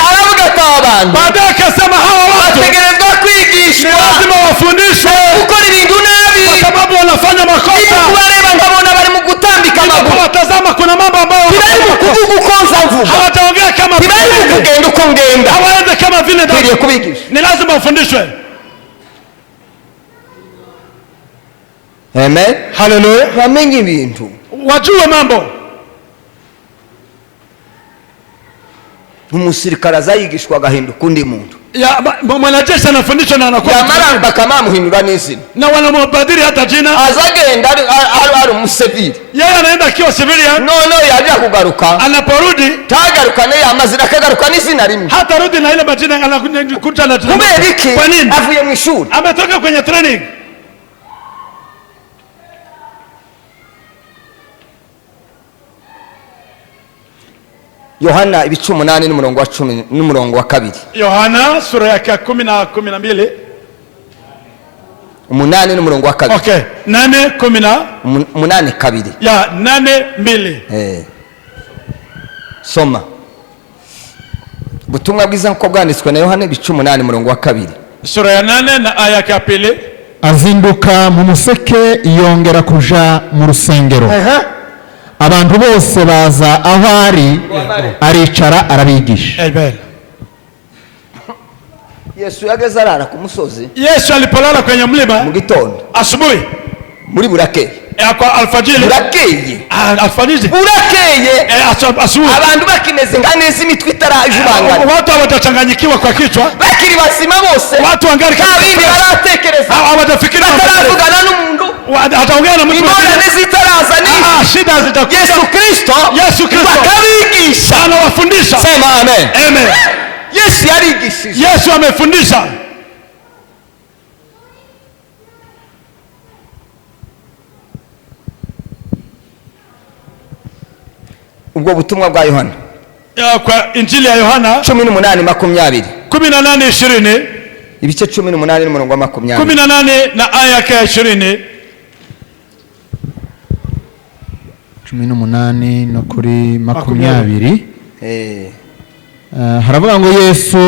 aravuga abantu baadaye akasema hawa watu bategerezwa kwigishwa, lazima wafundishwe gukora ibintu nabi kwa sababu wanafanya makosa. Kubareba ngabona bari mu gutambika amaguru, watazama kuna mambo ambayo bari mu kuvuga uko nzavuga, hawataongea kama vile, bari mu kugenda uko ngenda, hawaende kama vile ndio kubigisha. Ni lazima ufundishwe. Amen. Hallelujah. Wamenye ibintu, wajue mambo. Umusirikare azayigishwa agahinduka undi muntu. Ya mwanajeshi anafundishwa na anakuwa yamaramba kama muhindura n'izina, na wanamubadili hata jina, azagenda ari umusivili, yeye anaenda akiwa civilian, no yaje kugaruka, anaporudi tagaruka ne amazina akagaruka n'izina rimwe, hata rudi na ile majina anakuja na tena. Kubera iki? Kwa nini? Avuye mu ishuri, ametoka kwenye training. Yohana 8 n'umurongo wa 10 n'umurongo wa 2. Yohana sura ya 10 na 12. 8 n'umurongo wa 2. Okay, 8 10 na 8 2. Ya 8 soma. Butumwa bwiza nko bwanditswe na Yohana 8 n'umurongo wa 2. Sura ya 8 na aya ya 2. Azinduka mu museke yongera kuja mu rusengero. Abantu bose baza aho ari, aricara arabigisha. Amen. Yesu yageze arara ku musozi. Yesu alipolala kwenye mlima mu gitondo, asubuhi, muri burakeye, kwa alfajiri, burakeye, alfajiri, burakeye, asubuhi, abantu bakimeze nganeza imitwe itarajubangana, watu hawatachanganyikiwa kwa kichwa, bakiri basima bose, watu wangali kabindi baratekereza, hawatafikiri, bataravugana n'umuntu, hataongea na mtu, ingorane zitaraza ni shida zitakuja. Yesu Kristo bakabigisha, anawafundisha. Sema amen. Amen. Yesu yarigishije, Yesu amefundisha. ubwo butumwa bwa Yohana, Kwa injili ya Yohana 18:20, 18:20, ibice 18 n'umurongo wa 20, 18 na aya ya 20, 18 no kuri 20. Haravuga ngo Yesu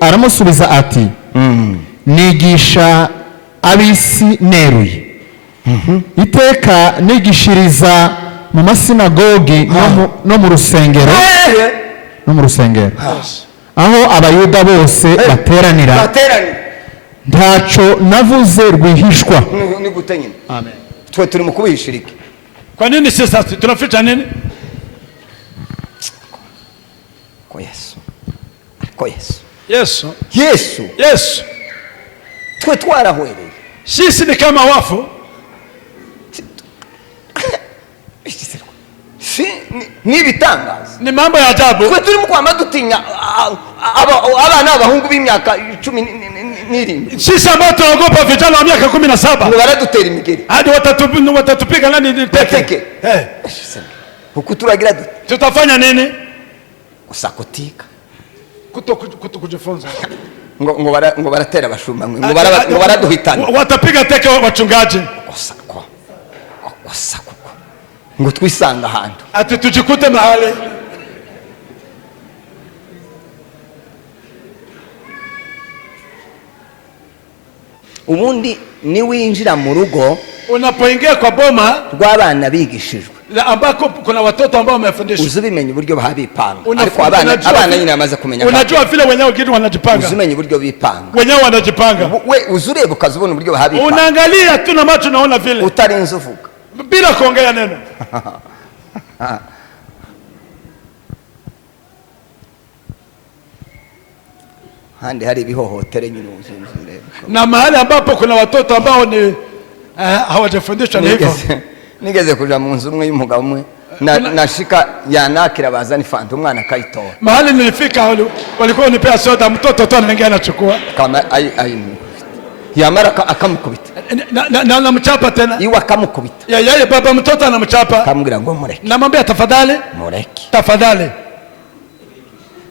aramusubiza ati, nigisha abisi neruye, iteka nigishiriza mu masinagogi no mu rusengero, aho abayuda bose bateranira, ntaco navuze rwihishwa. Ni gute nyine? Amen. Twe turi mu kubishirika. Kwa nini sasa tunaficha nini? Kwa Yesu. Kwa Yesu. Yesu. Yesu. Yesu. Twe twarahwereye. Sisi ni kama wafu. Ni bitangaza. Ni mambo ya ajabu. Twe turi mu kwama dutinya abana b'abahungu b'imyaka 17. Sisi ambao tunaogopa vijana wa miaka 17 ngo baradutera imigeri hadi watatupiga nani teke. Huku turagira dute? Tutafanya nini? Usakutika. Kujifunza. Ngo baratera bashumba ngo baraduhitana. Watapiga teke wachungaji. Osako. Ngo twisanga ahantu. Ati tujikute mahali. Ubundi ni winjira mu rugo unapoingia kwa boma rw'abana bigishijwe ambako kuna watoto ambao wamefundishwa, uzubimenya uburyo babipanga. Ariko abana nyine amaze kumenya, unajua vile wenyewe kitu wanajipanga, uzumenya uburyo bipanga, wenyewe wanajipanga. We uzureba ukazubona uburyo babipanga, unaangalia tu na macho naona vile, utarinze uvuga bila kuongea neno. Handi hari bihohotere nyine uzumureba, na mahali ambapo kuna watoto ambao ni hawajafundishwa na hivyo. Nigeze kuja mu nzu umwe y'umugabo umwe nashika yanakira bazani fanta umwana kaitora. Mahali nilifika walikuwa wanipea soda, mtoto tu anaingia anachukua kama ai yamara akamukubita na namchapa tena, iwa akamukubita yeye baba mtoto anamchapa, kamubwira ngo mureke, namwambia tafadhali mureke, tafadhali.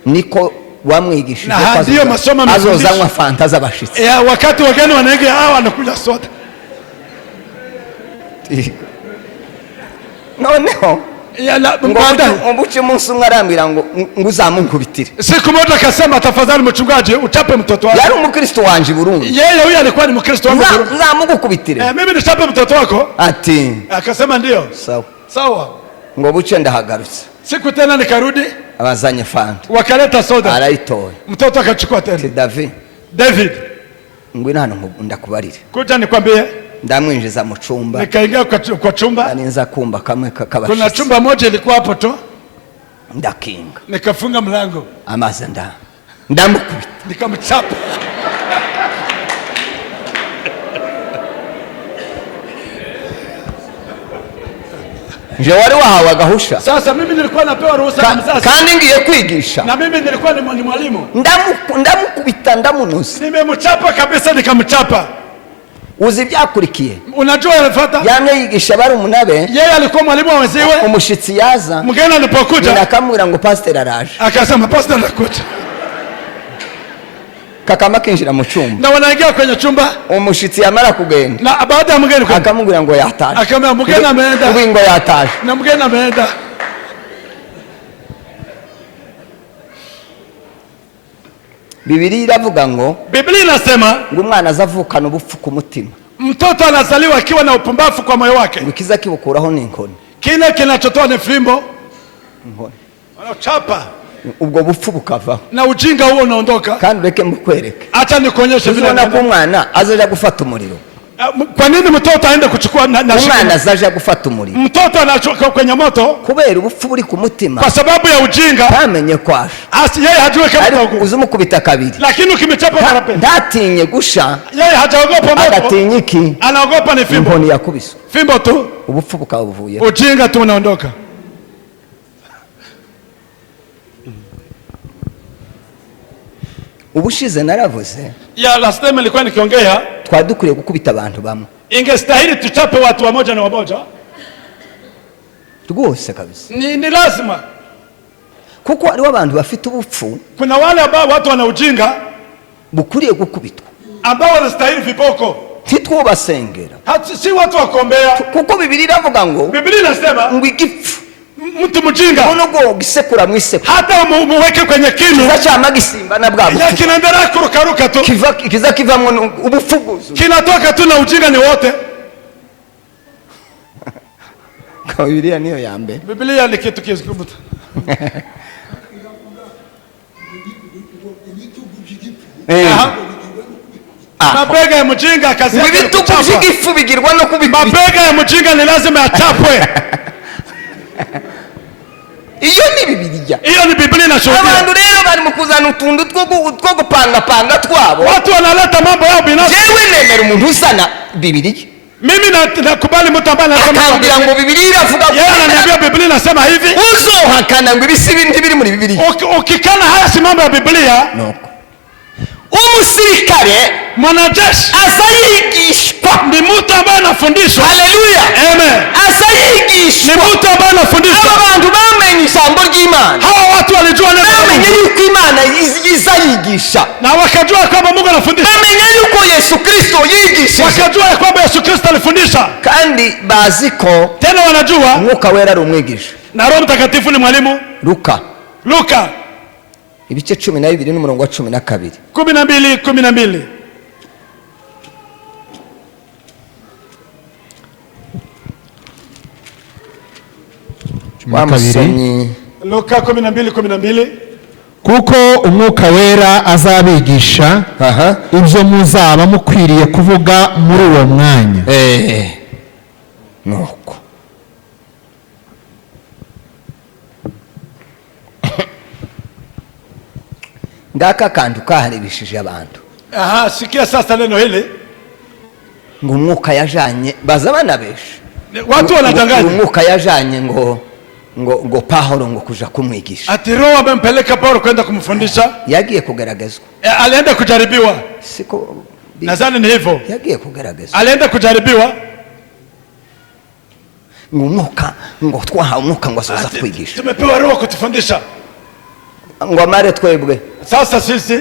Niko wamwigishije kwa ndio masomo azozanywa fanta z'abashitsi, wakati wageni wanaingia hao wanakuja soda. Noneho mbuche munsi umwe arambwira ngo uzamunkubitire. Siku moja akasema tafadhali mchungaji uchape mtoto wako. Yari umukristo wanje Burundi. Yeye huyu alikuwa ni mkristo wangu Burundi. Uzamugukubitire. Mimi nichape mtoto wako? Ati. Akasema ndio. Sawa. Sawa. Ngo buche ndahagarutse. Siku tena nikarudi. Abazanye fanta. Wakaleta soda. Arayitoye. Mtoto akachukua tena. David. Ngwino hano ndakubarire. Kuja nikwambie. Ndamwinjiza mu chumba, nikaingia kwa chumba, aninza kumba kamwe kabashitsi. Kuna chumba moja ilikuwa hapo tu, ndakinga, nikafunga mlango, amaze ndamukubita, nikamchapa. Je, wari wahawe agahusha? Sasa mimi nilikuwa napewa ruhusa na mzazi, kandi ngiye kwigisha, na mimi nilikuwa ni mwalimu. Ndamukubita ndamunusa, nimemchapa kabisa, nikamchapa. Uzi byakurikiye? Unajua yanafuata? Yamwe yigisha bari umunabe. Yeye alikuwa mwalimu wa wenziwe. Umushitsi yaza. Mgeni alipokuja. Ninakamwira ngo pastor araje. Akasema pastor anakuja. Kakama kinjira mu chumba. Na wanaingia kwenye chumba. Umushitsi yamara kugenda. Na baada ya mgeni kuja. Akamwira ngo yataje. Akamwambia mgeni ameenda. Ngo yataje. Na mgeni ameenda. Biblia iravuga ngo, Biblia inasema ngo umwana azavukana ubupfu ku mutima. Mtoto anazaliwa akiwa na upumbavu kwa moyo wake. Ukiza kibukuraho ni inkoni. Kile kinachotoa ni fimbo. Inkoni. Anachapa. Ubwo bupfu bukava. Na ujinga huo unaondoka. Kandi reke mukwereke. Acha nikuonyeshe vile. Unaona ko umwana azaja gufata umuriro. Kwa nini mtoto aende kuchukua na umwana azaja gufata umuriro? Mtoto anachoka kwenye moto kubera ubupfu buri ku mutima, kwa sababu ya ujinga. Tamenye kwasha. Yeye hajue kama uzumukubita kabiri. Lakini ukimchapa mara pili. Ndatinye gusha. Yeye hajaogopa moto. Agatinyiki. Anaogopa ni fimbo. Inkoni yakubiswa. Fimbo tu. Ubupfu bukabuvuye. Ujinga tu unaondoka. Ubushize naravuze. Ya last time nilikuwa nikiongea. Twadukuriye gukubita abantu bamwe. Ingestahili tuchape watu wamoja na wamoja. Rwose kabisa. Ni lazima. Kuko ari abantu bafite ubupfu. Kuna wale ambao watu wana ujinga bukuriye gukubitwa. Ambao wanastahili viboko. Titwobasengera. Si watu wakombea. Kuko Biblia iravuga ngo. Biblia inasema ngo igipfu. Mtu mjinga. Unogo gisekura mwiseku. Hata muweke kwenye kinu. Kiza chama gisimba na bwabo. Ya kinaendelea kurukaruka tu. Kiza ubufuguzo. Kinatoka tu na ujinga ni wote. Kwa Biblia niyo yambe. Biblia ni kitu kizuri. Mabega ya mjinga kazi yake. Ibitugu by'igifu bigirwa no kubikubita. Mabega ya mjinga ni lazima yachapwe. Iyo ni Biblia. Iyo ni Biblia inashuhudia. Abantu rero bari mukuzana utundu two gupanga twabo. Watu wanaleta mambo yao binafsi. Jewe nemera umuntu usana Biblia. Mimi nakubali mtu ambaye anasema akambira ngo Biblia iravuga yeye ananiambia Biblia inasema hivi. Uzohakana ngo ibisibi ntibiri muri Biblia. Ukikana haya si mambo ya Biblia. Nuko umusirikare mwanajeshi azayigishwa ni mtu ambaye anafundishwa. Haleluya, amen. Azayigishwa ni mtu ambaye anafundishwa. aba bantu bamenye ijambo ry'Imana, hawa watu walijua neno la Mungu, bamenye yuko Imana izayigisha, na wakajua kwamba Mungu anafundisha, bamenye yuko Yesu Kristo yigishije, wakajua kwamba Yesu Kristo alifundisha, kandi baziko tena wanajua Mwuka Wera ari umwigisha na Roho Mtakatifu ni mwalimu. Luka ibice 12 n'umurongo wa 12. 12. Wamusomyi Luka 12. kuko Umwuka Wera azabigisha ibyo muzaba mukwiriye kuvuga muri uwo mwanya. Nuko ngaka kantu kaharibishije abantu. Sikia sasa neno hili, ngo Umwuka yajanye baza banabesha watu wanadanganya. Umwuka yajanye ngo Paulo ngo kuja kumwigisha, ati Roho amempeleka Paulo kwenda kumfundisha. Yagiye kugaragazwa, alienda kujaribiwa. siko nadhani ni hivyo, yagiye kugaragazwa, alienda kujaribiwa. ngo Umwuka ngo twaha Umwuka ngo asoza kwigisha, tumepewa Roho kutufundisha. ngo amare twebwe sasa sisi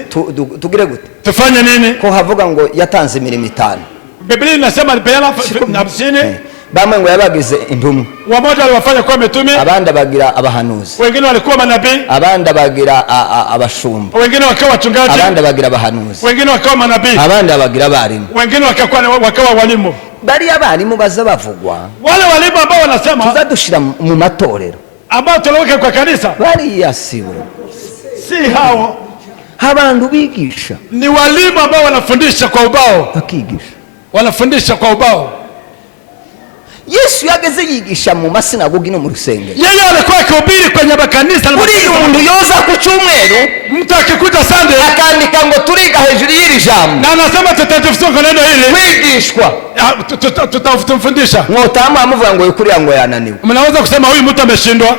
tugire gute? tufanye nini? Ko havuga ngo yatanze imirimo 5. Biblia inasema alipeana 50. Bamwe ngo yabagize intumwa, wamoja waliwafanya kuwa mitume, abandi bagira abahanuzi, wengine walikuwa manabii, abandi bagira abashumba, wengine wakawa wachungaji, abandi bagira abahanuzi, wengine wakawa manabii, abandi bagira abarimu, wengine wakawa walimu. bari abarimu baza bavugwa, wale walimu ambao wanasema tuzadushira mu matorero, ambao tunaweka kwa kanisa, bari yasibo si hao abantu bigisha, ni walimu ambao wanafundisha kwa ubao, bakigisha, wanafundisha kwa ubao. Yesu yageze yigisha mu masinagogi no mu rusengero. Yeye alikuwa akihubiri kwenye makanisa na buri muntu yoza ku cyumweru, mtu akikuja Sunday akandika ngo turiga hejuru y'iri jambo, na anasema tutajifunza neno hili, kwigishwa tutamfundisha. Mwotama amuvuga ngo yukuriya ngo yananiwe, mnaweza kusema huyu mtu ameshindwa,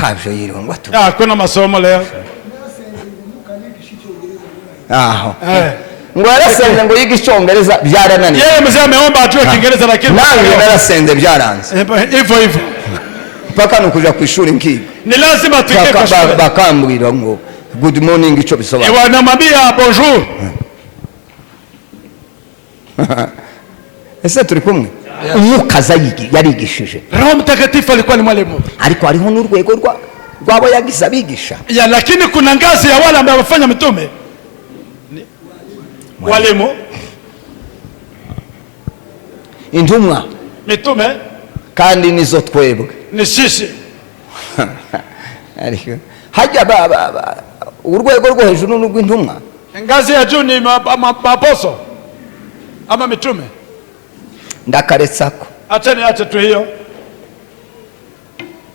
tavyo yiriwe ngo atu kuna masomo leo aho ngo yarasenze ngo yiga Icyongereza byarananiwe. Yeye mzee ameomba ajue Kiingereza lakini nange narasenze byaranze, hivyo paka nukuja ku ishuri nkiga, ni lazima tuike kwa shule. Bakambwira ngo good morning ico bisobanura, wanamwambia bonjour. ese turi kumwe? Umwuka yarigishije, Roho Mtakatifu alikuwa ni mwalimu, ariko hariho n'urwego rwabo yagize abigisha, lakini kuna ngazi ya wale ambao wafanya mitume, walimu, intumwa, mitume, kandi nizo twebwe, ni sisi. ariko hajya urwego rwo hejuru n'urw'intumwa, ngazi ya juu ni maposo ama mitume. Ndakaretsako, acha tu hiyo.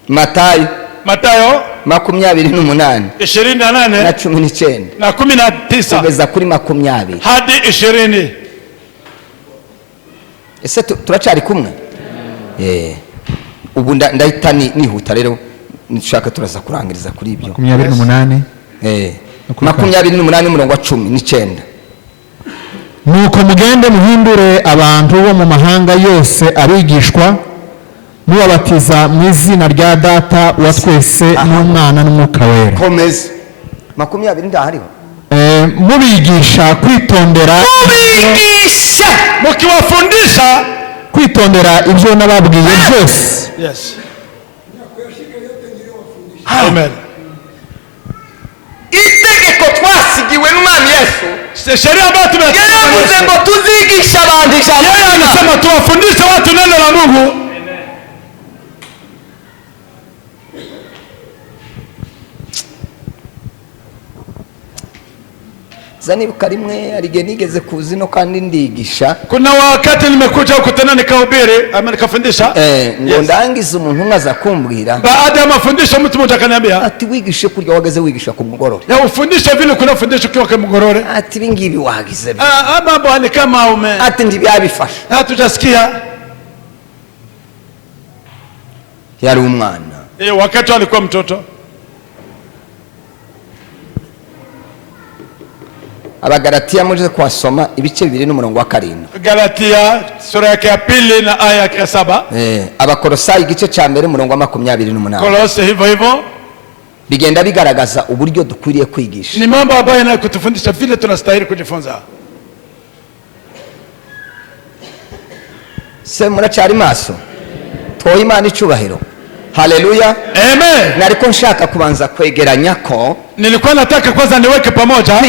Matayo 28 na 19 na 19 kugeza kuri 20 hadi 20. Ese turacari kumwe? Ubu ndahita nihuta rero, nishaka turaza kurangiriza kuri ibyo. 28 28 umurongo wa 19. nuko mugende muhindure abantu bo mu mahanga yose abigishwa, mubabatiza mu izina rya Data wa twese n'Umwana n'Umwuka Wera. Komeza 20 ndahariho. Mubigisha kwitondera, mukiwafundisha kwitondera ibyo nababwiye byose. Yes. Amen. Itegeko twasigiwe n'Umwami Yesu, sheria ambayo tumepewa, yavuze ngo tuzigisha abantu ijambo. Yeye anasema tuwafundishe watu neno la Mungu. zanibuka rimwe arigihe nigeze kuzino kandi ndigisha. Kuna wakati nimekuja huku tena nikahubiri ama nikafundisha. Ngo ndangiza umuntu nkaza kumbwira. Baada ya mafundisho mtu mmoja akaniambia ati wigishe kurya wageze wigisha ku mugorore. Ya ufundishe vile kuna fundisho ukiwa kwa mugorore. Ati bingibi wagize. Mambo ni kama ume. Ati ndibyabifasha. Hatujasikia. Yari umwana. Wakati alikuwa mtoto. Abagalatiya muje kwasoma ibice 2 n'umurongo wa 7. Galatia sura yake ya 2 na aya ya 7. Abakolosayi igice cya 1 umurongo wa 28. Kolose hivyo bigenda bigaragaza uburyo dukwiriye kwigisha. Ni mambo ambayo yanayotufundisha vile tunastahili kujifunza. Se muracari maso twoye Imana icubahiro. Haleluya. Amen. Nariko nshaka kubanza kwegeranya ko nilikuwa nataka kwanza niweke pamoja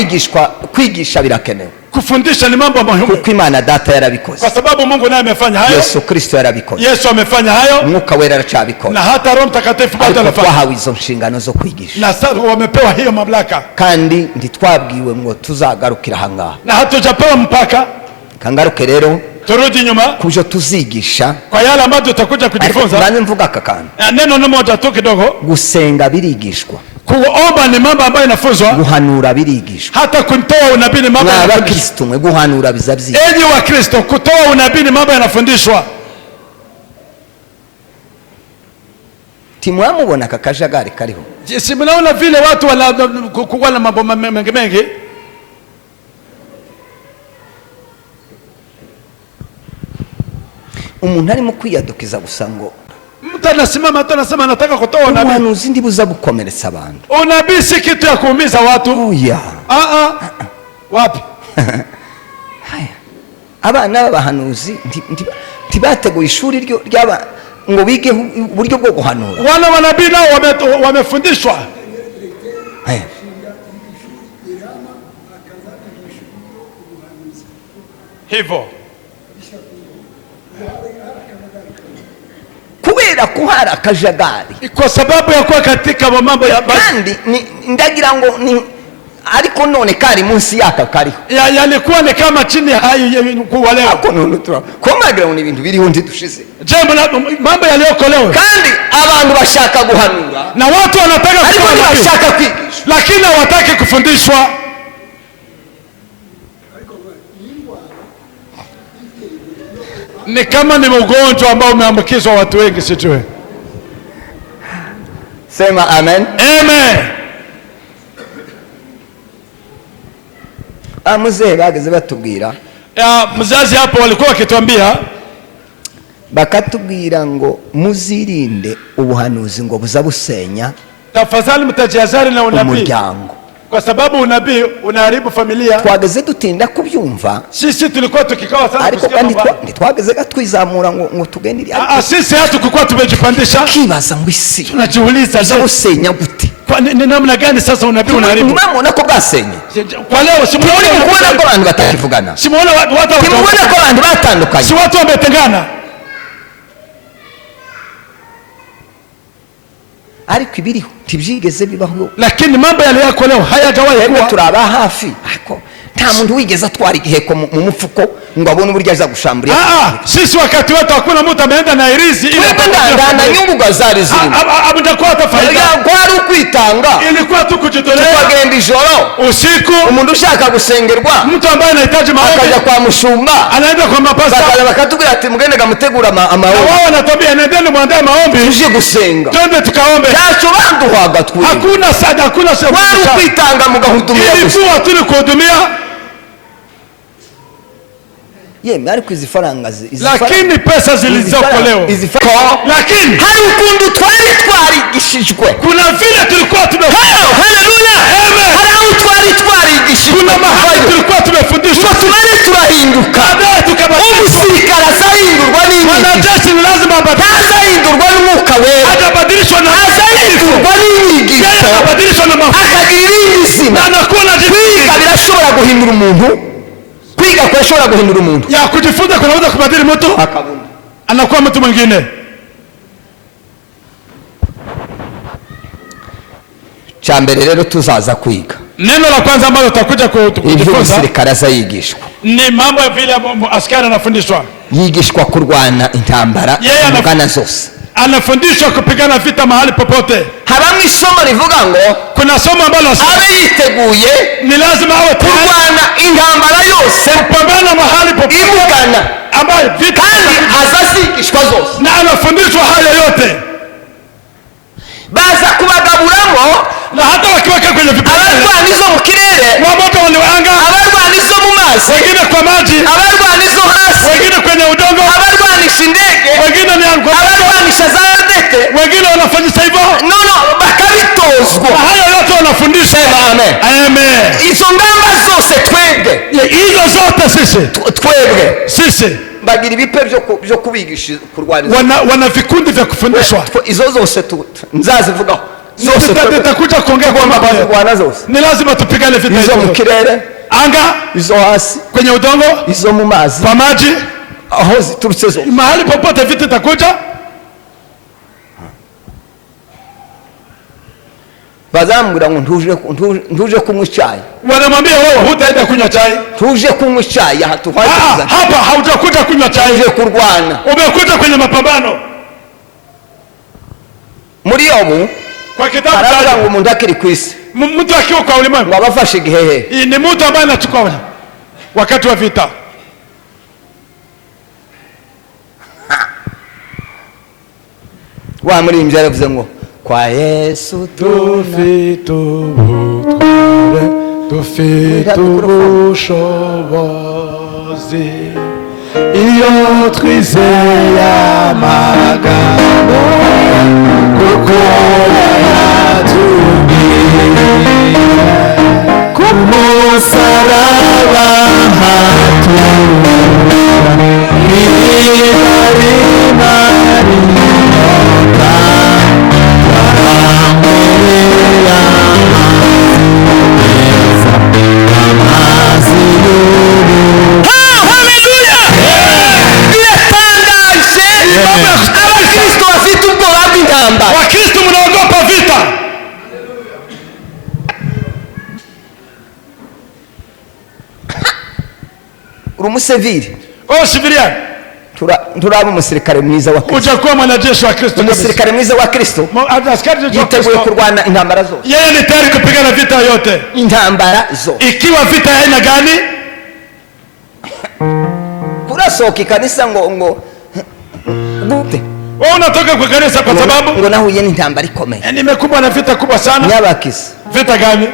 kwigisha birakenewe. Kufundisha ni mambo muhimu. Kuko Imana data yarabikoze. Kwa sababu Mungu naye amefanya hayo. Yesu Kristo yarabikoze. Yesu amefanya hayo. Mwuka wera aracabikoze. Na hata Roho Mtakatifu bado anafanya. Twahawe izo nshingano zo kwigisha. Na sasa wamepewa hiyo mamlaka. Kandi nditwabwiwe ngo tuzagarukira hangaha. Na hatujapewa mpaka. Kangaruke rero turudi nyuma kujo tuzigisha kwa yale ambayo tutakuja kujifunza. Bane mvuga kakana. Neno moja tu kidogo. Gusenga birigishwa. Kuomba ni mambo ambayo inafunzwa. Guhanura birigishwa. Hata kutoa unabii ni mambo ya Kristo mwe guhanura bizabyi. Enyi wa Kristo, kutoa unabii ni mambo yanafundishwa. Timwamubona kakajagari kariho. Si mnaona vile watu wala mambo mengi. Umuntu arimo kwiyadukiza gusa ngo mtu anasimama tu anasema nataka kutoa unabii. Ubuhanuzi ndibuza gukomeretsa abantu. Unabii si kitu ya kuumiza watu. Oya. Wapi? Haya. Abana b'abahanuzi ntibateguye ishuri ry'aba ngo bige uburyo bwo guhanura. Wana wanabii nao wamefundishwa. Haya. Hivyo kubera kuhara akajagari, kwa sababu ya kuwa katika mambo ya kandi ndagira ngo ni ariko none kari munsi yaka kariho yalikuwa ni kama chini hayo kwa leo ako none tura komagira ngo ibintu biriho ndi dushize jambo mambo yaliyokolewa, kandi abantu bashaka guhanura na watu wanataka bashaka kwigisha, lakini hawataki kufundishwa. Ni kama ni ugonjwa ambao umeambukizwa watu wengi, sijui. Sema amen. Amen. Mzee bageze batubwira, mzazi hapo walikuwa wakituambia, bakatubwira ngo muzirinde ubuhanuzi ngo buza busenya, tafadhali mtajihadhari na unabii, umuryango, kwa sababu unabii unaharibu familia. Twageze dutinda kubyumva, sisi tulikuwa tukikawa sana ariko kandi twageze gatwizamura ngo tugendire. Sisi hatukukua tumejipandisha, kibaza ngo isi tunajiuliza za busenya gute, ni namna gani sasa unabii unaharibu. Mnaona ko bwasenye kwa leo, simuone ko abantu batakivugana, simuone watu ko abantu batandukanye, si watu wametengana. ariko ibiriho tibyigeze bibaho, lakini mambo yaliyoko leo hayajawahi kuwa. Turaba hafi ariko nta muntu wigeze atwara igiheko mu mufuko ngo abone uburyo aza gushambura. Sisi wakati wetu hakuna mtu ameenda na irizi ile ndana nyungu zari zirimo, abutakuwa tafaida kwari ukwitanga, ilikuwa tu kujitolea. Twagenda ijoro usiku, umuntu ushaka gusengerwa, mtu ambaye anahitaji maombi akaja kwa mushumba, anaenda kwa mapasta, bakatubwira ati mugende gamutegura amaombi, wao wanatambia nendeni muandae maombi tuje gusenga, twende tukaombe. Cyacho banduhaga twe, hakuna sada, hakuna sada, kwari ukwitanga mugahudumia, ilikuwa tu kuhudumia. Yeme ariko izi faranga lakini pesa zilizokolewa, lakini hari ukundu twarigishijwe, kuna vile tulikuwa haleluya, amen, hari twarigishijwe, kuna mahali tulikuwa tumefundishwa, turahinduka, umusirikare azahindurwa n'inyigisho, mwanajeshi ni lazima azahindurwa n'umwuka wera, atabadilishwa na n'inyigisho, atabadilishwa na mafuta, akagira irindi zina, kwiga birashobora guhindura umuntu, kwiga kurashobora guhindura umuntu, ya kujifunza kunaweza kubadili mtu anakuwa mtu mwingine. Cyambere rero tuzaza kwiga, Neno la kwanza ambalo tutakuja ibyo kujifunza umusirikare azayigishwa, ni mambo ya vile askari anafundishwa. yigishwa kurwana intambara Yeye mugana zose. Anafundishwa kupigana vita mahali popote. Habamwe isomo rivuga ngo Kuna somo ambalo abe yiteguye ni lazima awe tayari kurwana intambara yose kupambana mahali popote imugana, ambayo vita, kandi azazigishwa zose. na anafundishwa hayo yote, Baza kubagaburamo na hata wakiweka kwenye vipengele, abarwana izo mu kirere, wamoto waliwanga, abarwana izo mu mazi, wengine kwa maji, abarwana izo hasi, wengine kwenye udongo, abarwanisha indege, wengine ni angwa, abarwanisha za ardete, wengine wanafanyisha hivyo, nono bakabitozwa. na hayo yote wanafundishwa. Sema amen. Amen. Izo ngamba zose twebwe Hizo zote sisi bagira ibipe byo kubigisha kurwaniza, wana vikundi vya kufundishwa. izo zose nzazivugaho zose. Tutakuja kuongea kwa mambo kurwana zose, ni lazima tupigane vita izo mu hizo, kirere, anga, izo hasi, kwenye udongo, izo mu mazi, kwa maji, aho ziturutse zose, mahali popote vita itakuja. bazambwira ngo ntuje kunywa icyayi, Wanamwambia wewe hutaenda kunywa chai. tuje kunywa icyayi aha tuhageze, Hapa haujakuja kunywa chai, tuje kurwana. umekuja kwenye mapambano. Muri Yobu Kwa kitabu haravuga cha ngo umuntu akiri ku isi mtu akiwa kwa ulimwengu ngo abafashe igihehe, ni mtu ambaye anachukua wakati wa vita. wa murimbyi yaravuze ngo kwa Yesu Dufite ubutware, dufite ubushobozi, iyo twizeye amagambo kuko yatubwiye ku musaraba hatura ibarima rinyota waramwereye amazi y'uruhu. Haleluya! Biratangaje! Abakristo bafite ubwoba bw'intambara. Wakristo mnaogopa vita. Uri umusivili, Oh, civilian, turaba umusirikare mwiza wa Kristo. ujakuwa mwanajeshi wa Kristo. Umusirikare mwiza wa Kristo Askari wa yiteguye Kristo kurwana intambara zose, yeye ni tayari kupigana vita yote. intambara zose. Ikiwa vita ya aina gani? Kurasohoka ikanisa ngo gute Wewe unatoka kwa kanisa kwa sababu ngo nahuye n'intambara ikomeye, nimekumbwa na vita kubwa sana. nyabakiza Vita gani?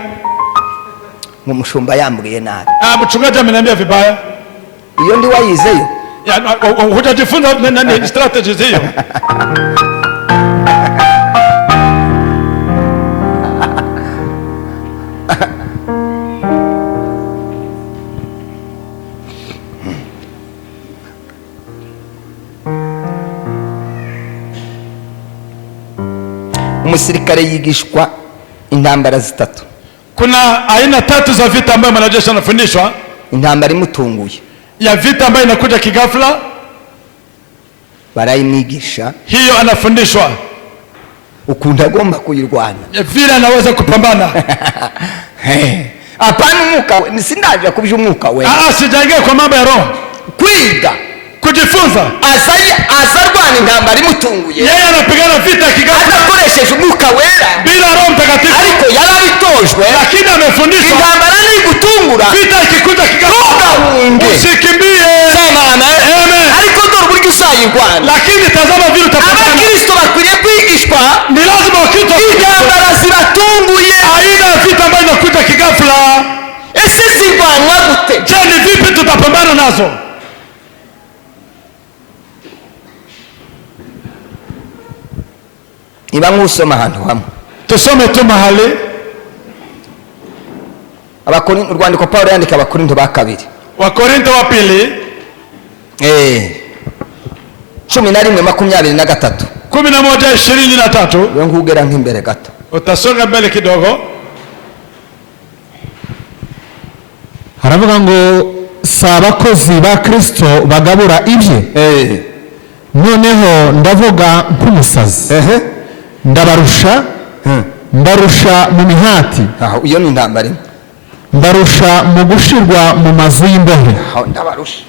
ngo umushumba yambwiye nabi. Mchungaji ameniambia vibaya. Iyo ndi wayizeyo, Hujajifunza nani strategies hiyo. umusirikare yigishwa intambara zitatu. Kuna aina tatu za vita ambayo mwanajeshi anafundishwa. Intambara imutunguye, Ya vita ambayo inakuja kigafla, barayimwigisha hiyo anafundishwa ukuntu agomba kuyirwana. vile anaweza kupambana. Hapana umwuka we, sindaje kubyo umwuka we, Sijaingia kwa mambo ya roho. kwiga Kujifunza. azarwana intambara imutunguye, Yeye anapigana vita kigafla adakoresheje umwuka wera, bila Roho Mtakatifu, ariko yarabitojwe. lakini amefundishwa Intambara ni gutungura, vita ikikuja kigafla ntugahunge. usikimbie. Sema amen. Amen. Ariko dore uburyo uzayirwana. Lakini tazama vile utapambana. Abakristo bakwiriye kwigishwa Ni lazima Wakristo intambara zibatunguye. aina ya vita ambayo inakuja kigafla. Ese zirwanwa gute? Je, ni vipi tutapambana nazo? Niba nk'usoma ahantu hamwe, Tusome tu mahali urwandiko Pawulo yandika Abakorinto ba kabiri, Wakorintho wa pili 11:23. 11:23. Wewe ngugera nk'imbere gato. Utasonga mbele kidogo. haravuga ngo si abakozi ba Kristo bagabura ibye, noneho ndavuga nk'umusazi, mbarusha mu mihati, Iyo ni intambara imwe. ndarusha mu gushirwa mu mazu y'imbohe, aho ndabarusha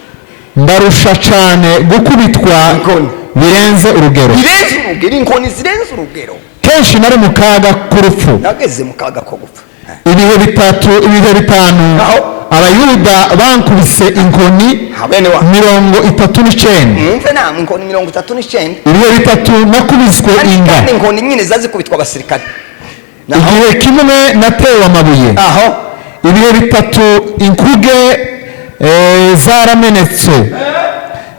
ndarusha cyane gukubitwa Inkoni. birenze urugero, birenze urugero, inkoni zirenze urugero, kenshi nari mu kaga k'urupfu. nageze mu kaga ko gupfa. ibihe bitanu Aho. abayuda bankubise inkoni Bene wa 39. mwumve namwe inkoni 39, ibihe bitatu nakubiswe inda, kandi inkoni nyine zazikubitwa abasirikare. igihe kimwe natewe amabuye, Aho ibihe bitatu inkuge zaramenetse,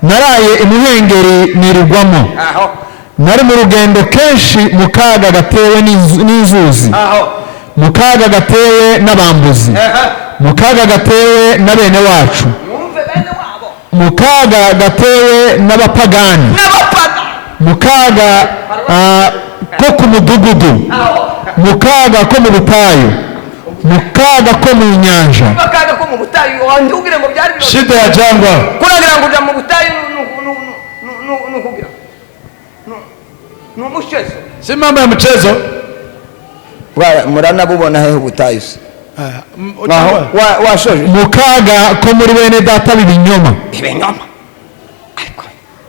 naraye imuhengeri nirirwamo, aho nari mu rugendo kenshi mu kaga gatewe n'inzuzi, aho mu kaga gatewe n'abambuzi, mu kaga gatewe na bene wacu, mwumve bene wabo mu kaga gatewe n'abapagani, n'abapaga. mu kaga ko ku mudugudu, mu kaga ko mu butayu, mu kaga ko mu nyanja. Akaga ko mu butayu wandugire ngo byari birose. Shida ya jangwa. Kuragira ngo uja mu butayu nukugira n'umuchezo. Si mambo ya mchezo. Murana bubona hehe ubutayu se? Washoje Mu kaga ko muri bene data b'ibinyoma. ibinyoma. Ariko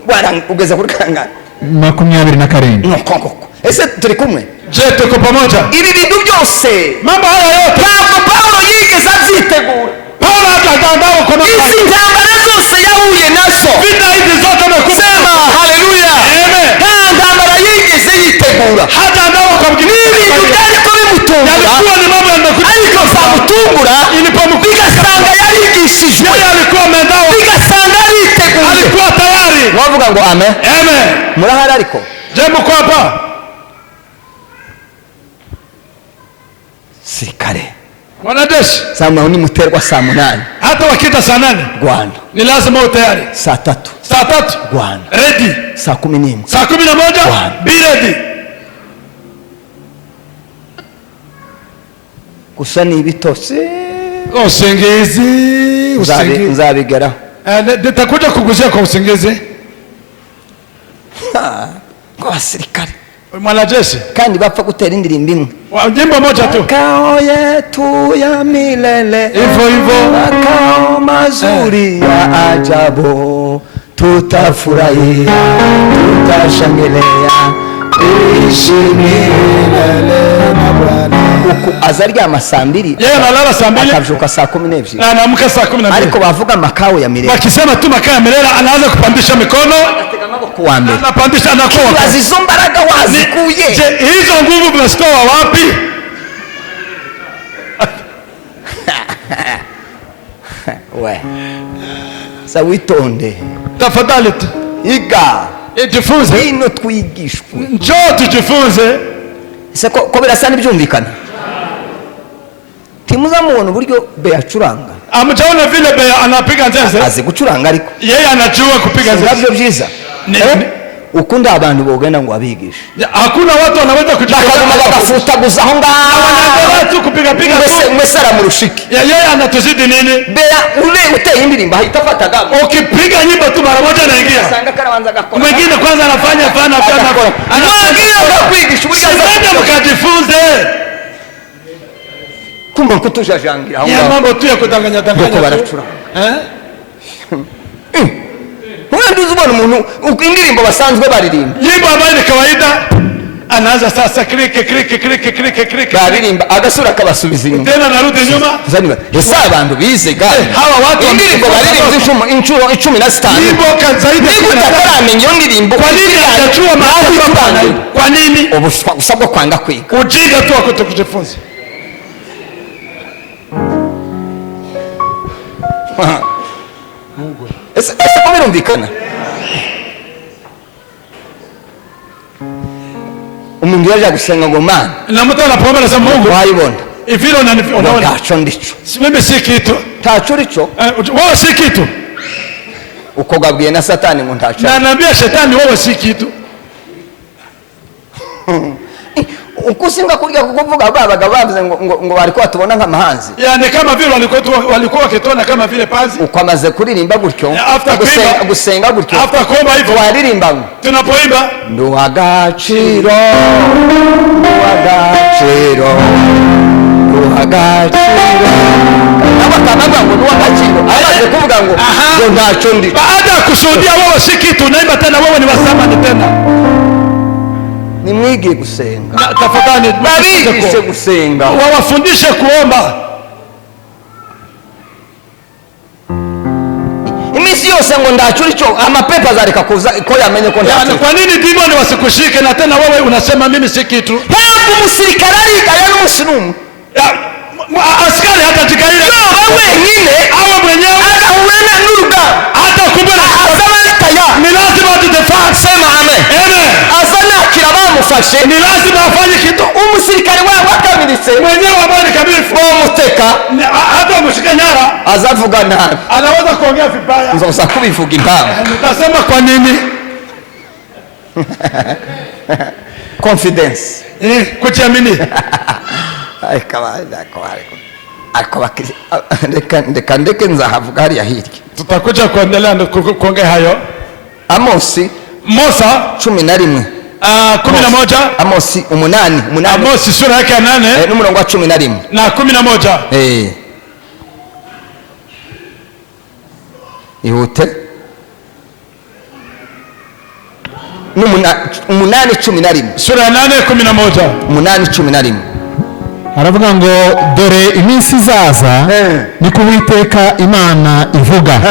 wara ugeze kuri kangana 27. nkoko. Ese turi kumwe? Je, tuko pamoja. Ibi bintu byose Mambo haya yote. ntabwo Paulo yigeze avyitegura. Paulo hajagandao kwa Izi ntambara zose yahuye nazo. vita hizi zote amekufa. Sema haleluya. Amen. Nta ntambara yigeze yitegura. Hajagandao kwa mgini. Ibintu byari ko bimutungura. Yalikuwa ni mambo yanakuja. Ariko zamutungura bigasanga yarigishijwe. Yeye alikuwa ameendao. Bigasanga yariteguye. Alikuwa tayari. Wavuga ngo amen. Amen. Murahari ariko Je, mko hapa? sirikare Wanajeshi. samwe ni muterwa saa 8 Hata wakita saa 8 Rwanda, ni lazima uwe tayari. saa 3 Saa 3 Rwanda, ready. saa 11 Saa 11 Bwana. be ready. gusa ni ibitose. Usingizi, usingizi. Nzabigeraho. Nitakuja kuguzia kwa usingizi. Kwa basirikare Mwanajeshi. kandi bapfa gutera indirimbo imwe. Jimbo moja tu. Makao yetu ya milele, Hivyo hivyo. makao mazuri ya ajabu, tutafurahia, tutashangilia, tuishi milele na Bwana. Uku azaryama saa 2 Yeye analala saa 2 akavyuka saa 12 na anaamka saa 12. ariko bavuga makao ya milele. Wakisema tu makao ya milele anaanza kupandisha mikono, Atega amaboko wa mbere. anapandisha anakuwa. Izo mbaraga wazikuye. Je, hizo nguvu mnazitoa wapi? We. Sa witonde. Tafadhali tu. Iga. Jifunze. Ino twigishwe. Njoo tujifunze. Ese ko birasa n'ibyumvikana. Timuza mubona uburyo beyacuranga. Amjaona vile Bea anapiga nzeze. Azi gucuranga ariko. Yeye anajua kupiga nzeze. Nabyo byiza. Ukunda abantu bogenda ngo abigishe. Hakuna watu wanaweza kujifunza. Bakaguma bagafutaguza aho ngaho. Watu kupiga piga tu. Mwesara mu rushiki. Yeye anatuzidi nini? Bea uteye indirimbo ahita afata gamu. Ukipiga nyimbo tu mara moja anaingia. Sanga karabanza gakora. Mwingine kwanza anafanya fana fana. Mwagira kwigisha uburyo Sasa mkajifunze. kumba kutujajangira aho Ya ngaho. mambo tu ya kudanganya Boko danganya. baracura. Eh? Mwende uzibona umuntu indirimbo basanzwe baririmba. Nyimbo ambayo ni kawaida anaanza sasa klike. Baririmba agasura kabasubiza inyuma. Tena narudi nyuma. Zaniba. Ese abantu bize gani? Hawa watu indirimbo baririmba inshuro 15. Nyimbo zaidi ya Niko taramenya iyo ndirimbo. Kwa nini hajachua maana? Kwa nini? Ubusabwa kwanga kwiga. Ujinga tu wa kujifunza. Ese ko birumvikana? Umuntu yaje gusenga ngo man. Na mtu anapoomba na Mungu. Wayibona. Ifilo unaona. Tacho ndicho. Mimi si kitu. Tacho richo. Wewe si kitu. Uko gabwiye na Satani ngo ntacho. Na naambia shetani wewe si kitu. Ukusinga kurya kukuvuga babaga bavuze ngo bariko batubona nk'amahanzi. Yani kama vile walikuwa wakitona kama vile panzi. Ukwamaze kuririmba gutyo. Gusenga gutyo. After kuomba hivyo. Waririmba. Tunapoimba. Nduwagaciro. nguha agaciro nabo akanavuga ngo nuwa agaciro amaze kuvuga ngo ngo ntacyo ndi. Baada ya kushuhudia wewe si kitu, naimba tena wewe ni wasamani tena. Nimwige gusenga. Tafadhali babigishe gusenga, wawafundishe kuomba. Imisi yose ngo ndacuri cyo amapepa zareka kuza ko yamenye ko ndacuri. Kwa nini demoni wasikushike na tena wewe unasema mimi si kitu? Hebu umusirikare ariga ya n'umusirumu. Askari hata jikaira. Wewe nyine awe mwenyewe atawena nuruga. Hata kubona ni lazima tutafanya. Sema amen. Amen. Azana kirabamufashe ni lazima afanye kitu. Umusirikare wao wakamiritse mwenyewe ambaye kamilifu bomuteka hata umushike nyara azavuga nabi, anaweza kuongea vibaya, nzoza kubivuga impamvu. Nitasema kwa nini? Confidence, kujiamini. Ay kawaida bakiri ndeke nzahavuga hariya hirya, tutakuja kuendelea kuongea hayo. Amosi 11 11 Amosi 8 Amosi sura yake ya 8 n'umurongo wa 11 na 11. Ihute 8:11 sura ya 8:11 8:11 haravuga ngo dore iminsi izaza ni ku Uwiteka Imana ivuga,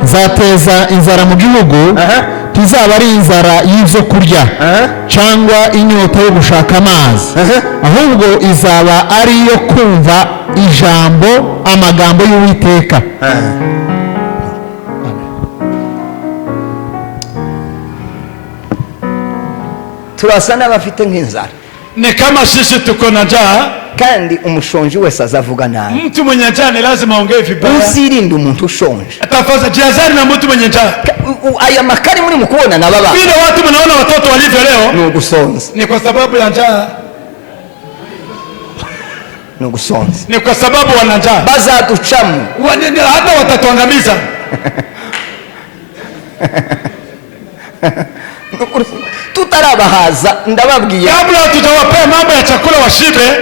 nzateza inzara mu gihugu, tizaba ari inzara y'ibyo kurya cyangwa inyota yo gushaka amazi, ahubwo izaba ari iyo kumva amagambo y'Uwiteka. Turasa n'abafite nk'inzara, ni kama sisi tuko na njaa, kandi umushonji wese azavuga nabi. Mtu mwenye njaa ni lazima aongee vibaya. Uzirinde umuntu ushonje. Tafadhali jihadhari na mtu mwenye njaa. Aya makari muri mukubona na baba, vile watu mnaona watoto walivyo leo ni ugusonza, ni kwa sababu ya njaa. ni ugusonza, ni kwa sababu wana njaa. Bazaducamu hata watatuangamiza. tutarabahaza ndababwiye, kabla tutawapea mambo ya chakula washibe,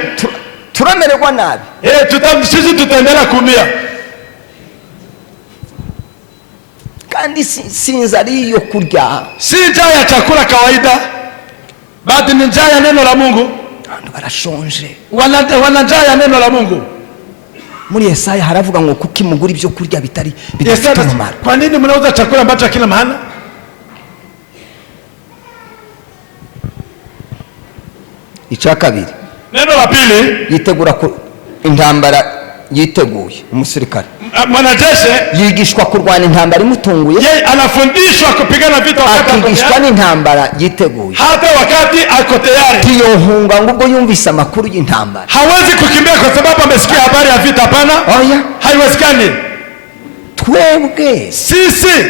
turamererwa nabi. Sisi tutaendelea kuumia. Kandi si inzara yo kurya, si njaa ya chakula kawaida, bali ni njaa ya neno la Mungu. Abantu barashonje, wana njaa ya neno la Mungu. Muri Yesaya haravuga ngo kuki mugura ibyo kurya bitari bidafite umumaro. Kwa nini mnauza chakula ambacho hakina maana? Icya kabiri, neno la pili, yitegura intambara. Yiteguye umusirikare, mwanajeshi yigishwa kurwana intambara imutunguye. Yeye anafundishwa kupigana vita wakati akigishwa n'intambara yiteguye, hata wakati ako tayari. Tiyohunga ngo yumvise amakuru y'intambara, hawezi kukimbia kwa sababu amesikia habari ya vita. Hapana, haiwezekani. Twebwe sisi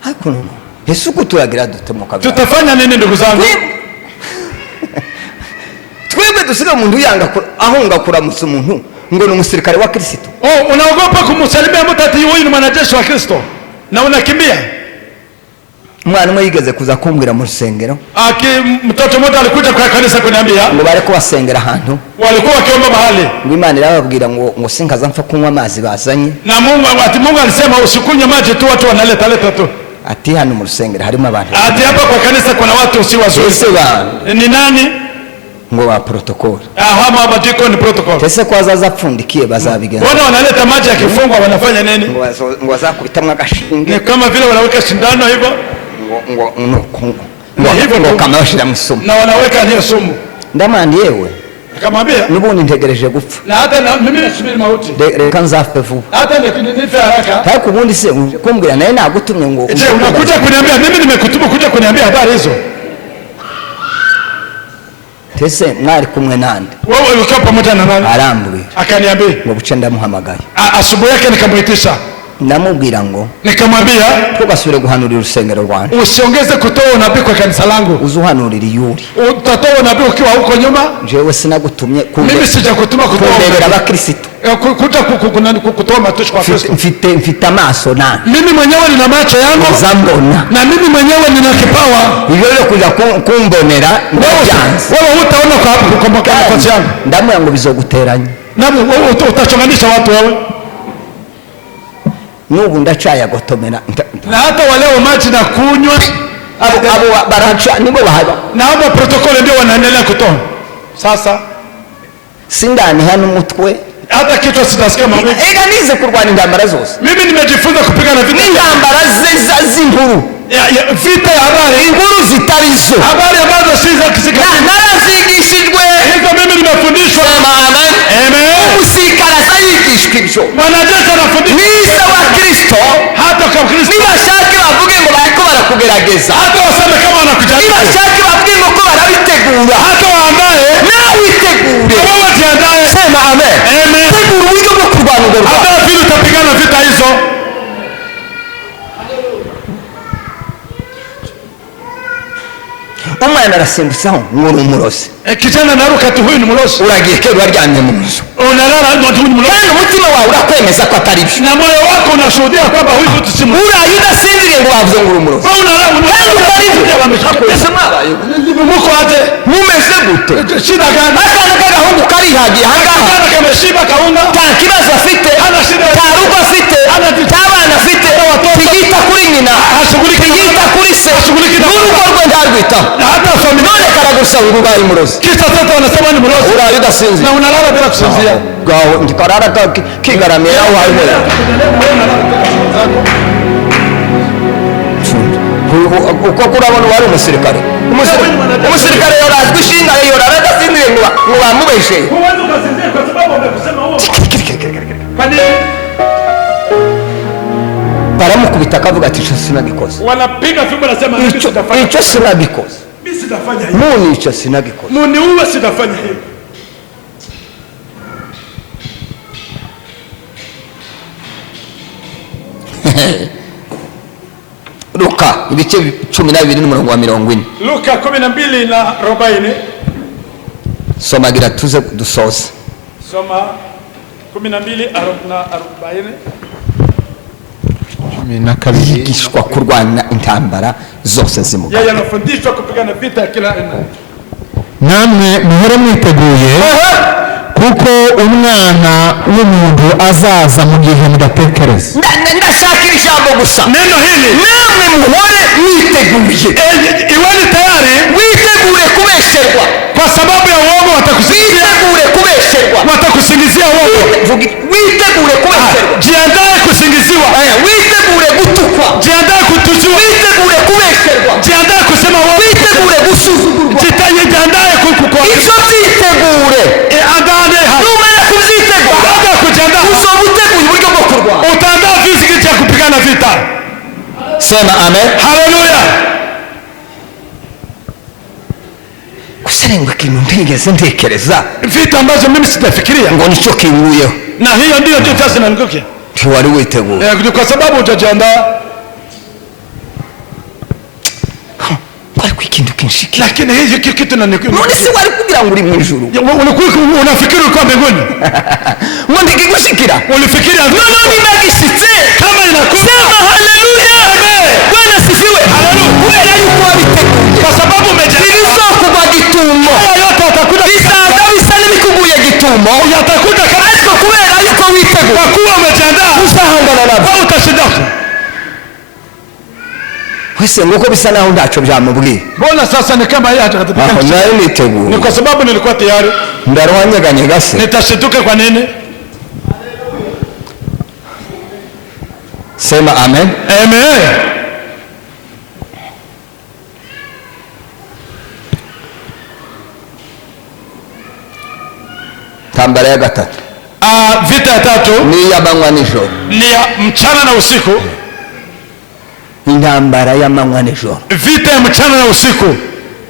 hakuno Yesu kuturagira dutemuka, tutafanya nini ndugu zangu? Twebwe dusiga umuntu yanga ahunga kuramutsa umuntu ngo ni umusirikare wa Kristo. Unaogopa kumsalimia mtu ati huyu ni mwanajeshi wa Kristo na unakimbia. Mwana umwe yigeze kuza kumbwira mu rusengero, mtoto mmoja alikuja kwa kanisa kuniambia ngo bareko basengera ahantu, walikuwa wakiomba mahali, ngo Imana irababwira ngo sinkaza mfa kunywa amazi bazanye, na Mungu alisema usikunywe maji tu, watu wanaleta tu. Ati hano mu rusengero harimo abantu, ati hapa kwa kanisa kuna watu si wazuri. Ni nani? Ngo wa protocol. Hama abadiko ni protocol. Kese kwa zaza pfundikiye bazabigenza. Wana wanaleta maji ya kifungwa wanafanya nini? Ngo wazakubitamwa agashinge. Ni kama vile wanaweka shindano hivyo. Ngo hivyo ngo kama bashira musumu. Na wanaweka hiyo sumu. Ndamandi yewe. Akamwambia nubundi ntegereje gupfa. Na hata mimi nasubiri mauti. Reka nzafe vuba. Hata nife haraka. Haiko ubundi se kumbwira naye nagutumye ngo. Je, unakuja kuniambia mimi nimekutuma kuja kuniambia habari hizo? Tese mwari kumwe nande? Wewe ulikuwa pamoja na nani? Arambwira. Akaniambia ngo buce ndamuhamagaye. Asubuhi yake nikamuitisha. ndamubwira ngo nikamwambia tugasubire guhanurira urusengero rwanjye, usiongeze kutoa unabii kwa kanisa langu, uzuhanurira Yuri. utatoa unabii ukiwa huko nyuma. Jewe sinagutumye Mimi sijakutuma kutoa kumbebera abakristo, kuja kutoa matushi kwa Kristo. Mfite amaso nani, mimi mwenyewe nina macho yangu zambona, na mimi mwenyewe nina kipawa. hivyo leo kuja kumbonera ndabyanze, wewe utaona kwa makosa yangu, ndamwe ngo bizoguteranya, na wewe utachonganisha watu wewe. Nubu ndacaya gotomera, na hata waleo maji na kunywa abo baracha nibo bahaba, na hapo protokoli ndio wanaendelea kutoa. Sasa sindani hano mutwe, hata kichwa sitasikia maumivu. Ega nize kurwana intambara zose, Mimi nimejifunza kupigana vita, intambara z'inkuru, vita ya habari, inkuru zitarizo, habari ambazo si za kisika. Narazigishijwe Hizo mimi nimefundishwa. Amen. Amen. Umusirikare azayigishwa ibyo, Mwanajeshi anafundishwa. nisa wa Kristo, Hata kwa Kristo. nibashake bavuge ngo bariko barakugerageza, Hata waseme kama wanakujaribu. nibashake bavuge ngo ko barabitegura, Hata waandae. nawe witegure. Wewe jiandae. Sema amen. Amen. Tegura uburyo bwo kurwana urwo rugamba. Hata vile utapigana vita hizo. Umwana arasimbutsaho nk'uri umurozi, Kijana naruka ati huyu ni mlosi. uragiye kera waryamye mu nzu, Unalala ndio huyu ni mlosi. kandi umutima wawe urakwemeza ko atari byo, Na moyo wako unashuhudia kwamba huyu mtu si mlosi. uraye udasinziriye ngo bavuze ngo uri umurozi, Wewe unalala kandi utari byo. Ese mwabaye muko aje? mumeze gute? Shida gani? Akana k'agahungu karihagiye ahangaha, Kijana kameshiba kaunga. nta kibazo afite, Hana shida. nta rugo afite, nta bana afite, ntiyita kuri nyina, ntiyita kuri se, n'urugo rwe ntarwitaho, Na hata familia. none karagusaba ngo ubaye umurozi, Kisha sasa wanasema ni mlosi. uraye udasinziriye Na unalala bila kusinzia. gaho ndikarara kigaramira aho hari umuriro. Uko kurabona wari umusirikare, umusirikare yorazwe ishinga yorara adasinziriye ngo bamubesheye. Huwezi ukasinzia kwa sababu wamekusema uongo. Kwa nini? Baramukubita akavuga ati icyo sinagikoze, Wanapiga fimbo nasema mimi sitafanya. icyo sinagikoze, Mimi sitafanya hivi. muni icyo sinagikoze. Muniue sitafanya hivi. Luka ibice 12 n'umurongo wa 40, Luka 12:40. somagira tuze dusoze. Soma 12:40. Yigishwa kurwana intambara zose zimuga, Yeye anafundishwa kupigana vita ya kila aina. namwe muhore mwiteguye kuko umwana w'umuntu azaza mu gihe mudatekereza. ndashakira ijambo gusa, Neno hili, namwe muhore mwiteguye, iweni tayari witegure kubesherwa, kwa sababu ya uongo watakusingizia. witegure kubesherwa, Watakusingizia uongo. witegure kubesherwa, Jiandae kusingiziwa. witegure gutukwa, Jiandae kutuziwa. witegure kubesherwa, Jiandae kusema uongo. witegure gusuzugurwa. Jiandae Icyo byitegure, Andae haya. numara kubyitegura, Baada ya kujiandaa, uzoba uteguye uburyo bwo kurwana. utaandaa viziki ya kupigana vita. Sema amen. Haleluya. Kuserenga ikintu ntigeze ntekereza Vita ambazo mimi sitafikiria. ngo nicyo kinguyeho, Na hiyo ndio vita zinanigukia. ntiwari witeguye. Kwa sababu utajiandaa. Kwari ku ikintu kinshikira, Lakini hii kitu kinanigukia. none se wari kugira ngo uri mu ijuru Unafikiri ulikuwa mbinguni? ngo ndigigushikira, Ulifikiria none nimegishitse. kama inakuja. Sema haleluya, Bwana asifiwe. Kubera yuko wabiteguye, Kwa sababu umejiandaa. ibizokugwa gitumo, Haya yote atakuja. bisaza bisa n'ibikuguye gitumo, Yatakuja kama ariko kubera yuko witeguye kwa kuwa umejiandaa. uzahangana nabyo. Wewe utashinda. Wese nguko bisa naho ntacyo byamubwiye, Mbona sasa ni kama yeye aho atakapika? nayo Ni niteguye, kwa sababu nilikuwa tayari. ndarwanyeganyega se. Nitashituka kwa nini? Sema amen. Amen. Tambara ya gatatu Vita ya tatu ni iy'amanywa nijoro, ni ya mchana na usiku. intambara y'amanywa nijoro. Vita ya mchana na usiku.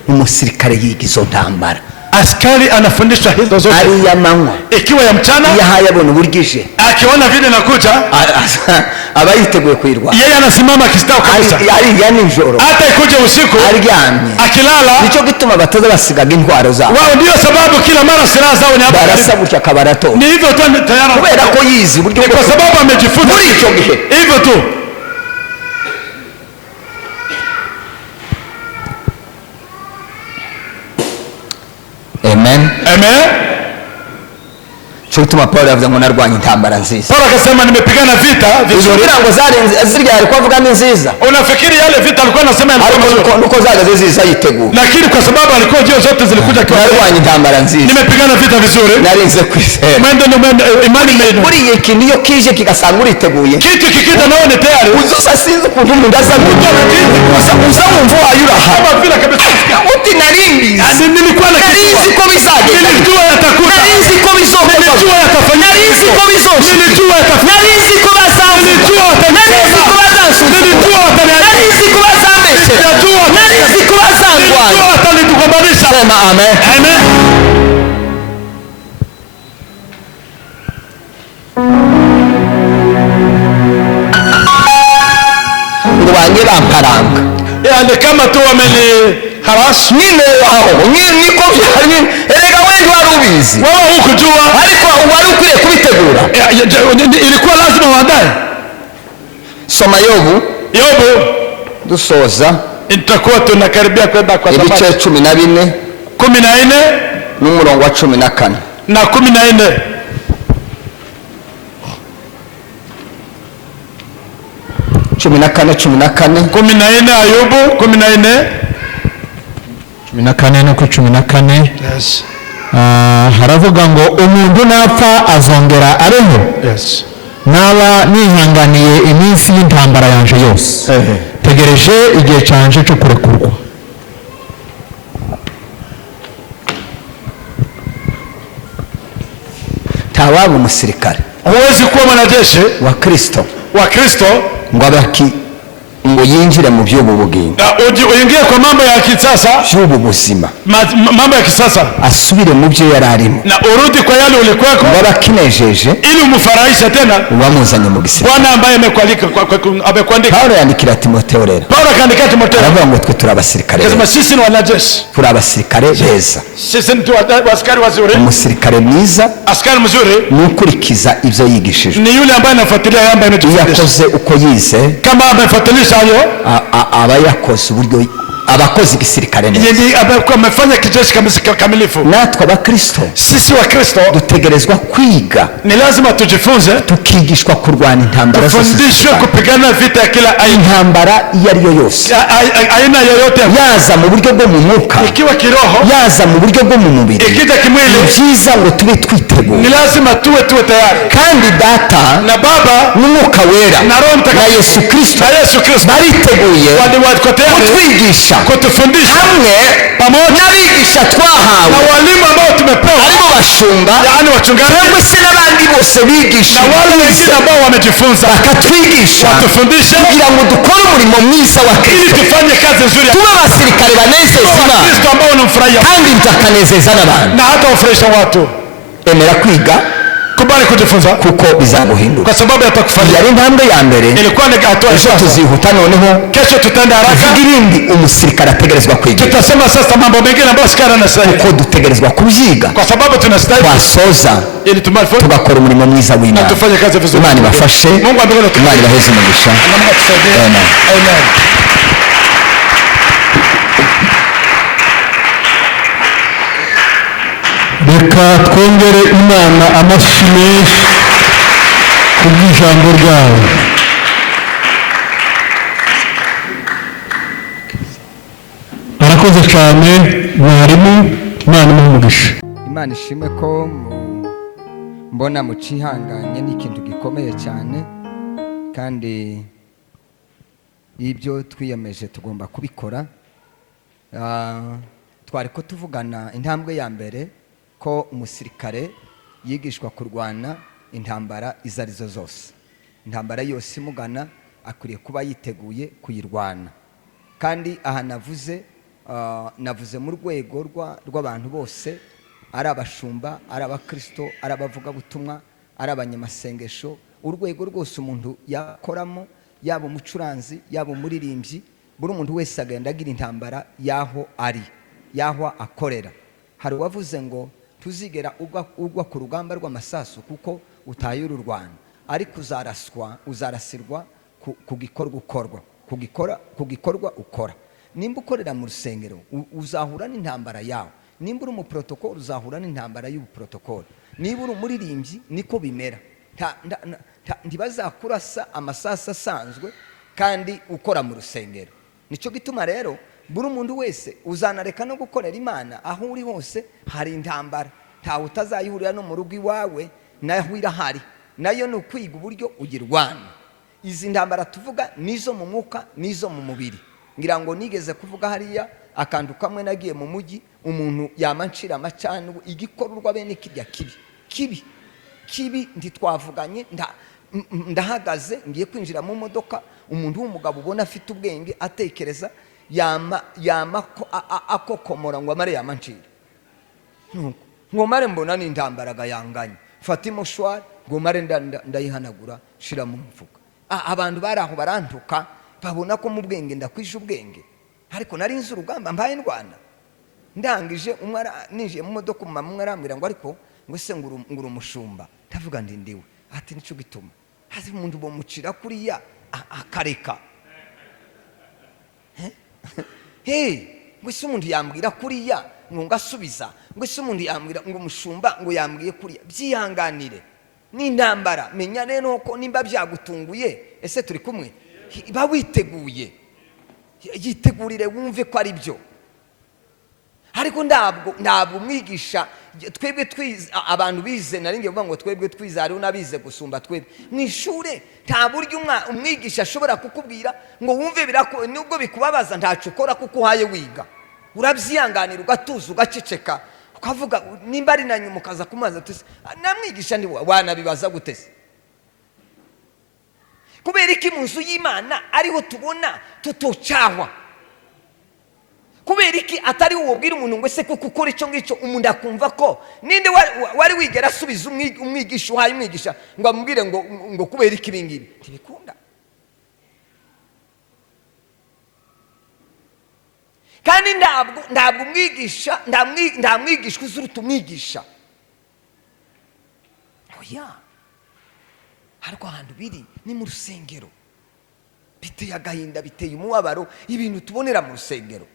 Umusirikare yiga izo ntambara askari anafundishwa hizo zote. ari ya manywa, Ikiwa ya mchana, iyo ahaye abona uburyo akiona vile nakuja, aba yiteguye kuyirwanya. yeye anasimama akistao kabisa. ari ya nijoro, Hata ikuje usiku, aryamye, akilala, nicyo gituma bataza basigaga intwaro zabo. wao ndio sababu kila mara silaha zao ni hapa karibu. barasa gutya akabarato, Ni hivyo tu tayari. kubera ko yizi uburyo Ni kwa sababu amejifunza muri icyo gihe. hivyo tu. Amen. Amen. Cyo gituma Paulo yavuze ngo narwanye intambara nziza. Paulo akasema nimepigana vita vizuri. Kugira ngo zirya ari kuvuga ni nziza, Unafikiri yale vita alikuwa anasema yalikuwa mazuri, nuko zagaze ziza yitegura. lakini kwa sababu alikuwa jio zote zilikuja kwa Narwanye intambara nziza, nimepigana vita vizuri, narinze kwizera. mwende imani menu. Muri iyi kintu iyo kije kigasanga uriteguye, Kitu kikita nawe ni tayari. uzosa sinzi ukuntu umuntu aza gutya uza wumva wayuraha Kama vile kabisa. uti narimbizi, Nilikuwa na narinzi ko bizagenda, nilijua yatakuta. narinzi ko bizokorwa, Nilijua yatafanyika. narinzi ko bizoshika, Nilijua yatafanyika. narinzi ko bazamvuga, Nilijua narinzi ko watanitesa. bazansuzugura, Nilijua wataniharibu. narinzi ko bazambeshyera, Nilijua narinzi ko bazandwanya. Nilijua watanitugombanisha. Sema amen. Amen. Urwanye bamparanga, Yani kama tu wameniharasi. nyine waho niko byari, erega wendi wari ubizi, Wewe hukujua. ariko wari ukwiriye kubitegura. Ilikuwa lazima waandae. Soma Yobu Yobu, dusoza itakuwa tunakaribia kwenda kwa ibice safari. 14 14 n'umurongo wa 14. na 14. 14 Ayubu 14. 14 no ku 14 Yes. haravuga ngo umuntu napfa azongera abeho, Yes. naba nihanganiye iminsi y'intambara yanje yose, tegereje igihe canje cyo kurekurwa. Tawaba umusirikare Huwezi kuwa mwanajeshi wa Kristo wa Kristo ngo yinjire mu by'ubu bugingo, uingie kwa mambo ya kisasa, by'ubu buzima, mambo ya kisasa, asubire mu byo yararimo, na urudi kwa yale ulikweko, ngo abakinejeje ili umfurahishe tena wamuzanye mu gisirikare. Bwana ambaye amekualika amekuandika. Paulo yandikira Timotheo rero, Paulo akaandika Timotheo, aravuga ngo twe turi abasirikare, akasema sisi ni wanajeshi, turi abasirikare beza. sisi ni askari wazuri. Umusirikare mwiza Askari mzuri nukurikiza ibyo yigishijwe, ni yule ambaye anafuatilia yamba iyo inatufundisha. yakoze uko yize, Kama amefuatilia hayo, aba yakoze uburyo abakozi igisirikare neza. yeye amefanya kijeshi kamilifu. Natwe abakristo Sisi wa Kristo dutegerezwa kwiga, ni lazima tujifunze, tukigishwa kurwana intambara zose, tufundishwe kupigana vita ya kila aina, intambara iyo ari yo yose, aina yoyote, yaza mu buryo bwo mu mwuka, ikiwa kiroho, yaza mu buryo bwo mu mubiri. ikija kimwili, Ni byiza ngo tube ni twiteguye, lazima tuwe tayari. kandi data Na Baba n'umwuka wera na Roho na Mtakatifu Yesu Kristo na Yesu Kristo bariteguye wako tayari kutwigisha kutufundisha hamwe pamoja n'abigisha na twahawe, walimu ambao tumepewa, aribo bashumba yaani wachungaji cyangwa se n'abandi bose bigisha na wale wengine ambao wamejifunza, bakatwigisha watufundishe kugira ngo dukore umurimo mwiza wa ili Kristo, tufanye kazi nzuri ya tube abasirikare banezeza Imana Kristo ambao unamfurahia kandi tukanezeza n'abantu. na hata wafurahisha watu. Emera kwiga Kubali kujifunza kuko bizaguhindura. kwa sababu yatakufanyia. Yari intambwe ya mbere, Ilikuwa ni hatua ya ejo kwanza. tuzihuta noneho Kesho tutaenda haraka, tuvuga ibindi umusirikare ategerezwa kwiga, tutasema sasa mambo mengine ambayo askari anastahili, kuko dutegerezwa kubyiga, kwa sababu tunastahili twasoza ili tumalifu tugakora umurimo mwiza na w'Imana. tufanye kazi vizuri. Imana ibafashe, Mungu ambinguni Imana ibaheze umugisha. na Mungu atusaidie. Amen. Amen. Reka twongere Imana amashyi menshi ku bw'ijambo ryayo. Arakoze cyane mwarimu, Imana imuhe umugisha. Imana ishimwe ko mbona mucihanganye, ni ikintu gikomeye cyane, kandi ibyo twiyemeje tugomba kubikora. Twari ko tuvugana intambwe ya mbere ko umusirikare yigishwa kurwana intambara izo arizo zose, intambara yose imugana akwiriye kuba yiteguye kuyirwana. Kandi aha navuze navuze mu rwego rw'abantu bose, ari abashumba, ari abakristo, ari abavugabutumwa, ari abanyamasengesho, urwego rwose umuntu yakoramo, yaba umucuranzi, yaba umuririmbyi, buri muntu wese agenda agira intambara y'aho ari, y'aho akorera. Hari uwavuze ngo tuzigera ugwa ku rugamba rw'amasasu kuko utaye uru Rwanda, ariko uzarasirwa ku gikorwa ukora. Nimba ukorera mu rusengero uzahura n'intambara yawe, nimba uri umuprotokoli uzahura n'intambara y'ubuprotokoli, niba uri umuririmbyi niko bimera. Ntibazakurasa amasasu asanzwe kandi ukora mu rusengero. Nicyo gituma rero buri muntu wese uzanareka no gukorera Imana, aho uri hose hari intambara, ntawe utazayihurira no mu rugo iwawe, naho irahari, nayo ni ukwiga uburyo ugirwana. Izi ntambara tuvuga nizo mu mwuka nizo mu mubiri. Ngira ngo nigeze kuvuga hariya akantu kamwe, nagiye mu mujyi, umuntu yamancira amacana, igikorwa bene kirya kibi ntitwavuganye, ndahagaze ngiye kwinjira mu modoka, umuntu w'umugabo ubona afite ubwenge atekereza, yama akokomora ngo amare yamancira, ngomare mbona n'intambaraga yanganye, fata imoshwari ngomare ndayihanagura shira mu mufuka. Abantu bari aho barantuka, babona ko mu bwenge ndakwije ubwenge, ariko nari nzi urugamba mbaye ndwana. Ndangije ninjiye mu modoka, umwe arambwira ngo ariko ngo se ngura umushumba, ndavuga ndi ndiwe. Ati nico gituma hazi umuntu bomucira kuriya akareka. Ngo se umuntu yambwira kuriya ngo ngasubiza, ngo se umuntu yambwira ngo umushumba ngo yambwiye kuriya. Byihanganire n'intambara, menya rero ko nimba byagutunguye, ese turi kumwe, ba witeguye, yitegurire wumve ko ari byo. Ariko ntabwo umwigisha, twebwe twize, abantu bize, naringiye kuvuga ngo twebwe twize, hariho n'abize gusumba twebwe. Mu ishure nta buryo umwigisha ashobora kukubwira ngo wumve nubwo bikubabaza ntacyo ukora kuko uhaye wiga. Urabyihanganira ugatuza ugaceceka, ukavuga nimba ari na nyuma ukaza kumaza tuzi namwigisha ndi wanabibaza gutese. Kubera iki mu nzu y'Imana ariho tubona tutocahwa? Kubera iki atari wobwira umuntu ngo se kuko ukora icyo ngicyo umuntu akumva ko ninde wari wigera asubiza umwigisha uhaye umwigisha ngo amubwire ngo kubera iki ibingibi ntibikunda. Kandi ntabwo umwigisha nta mwigisha uzuruta umwigisha. Oya, ariko ahantu biri ni mu rusengero, biteye agahinda, biteye umubabaro ibintu tubonera mu rusengero.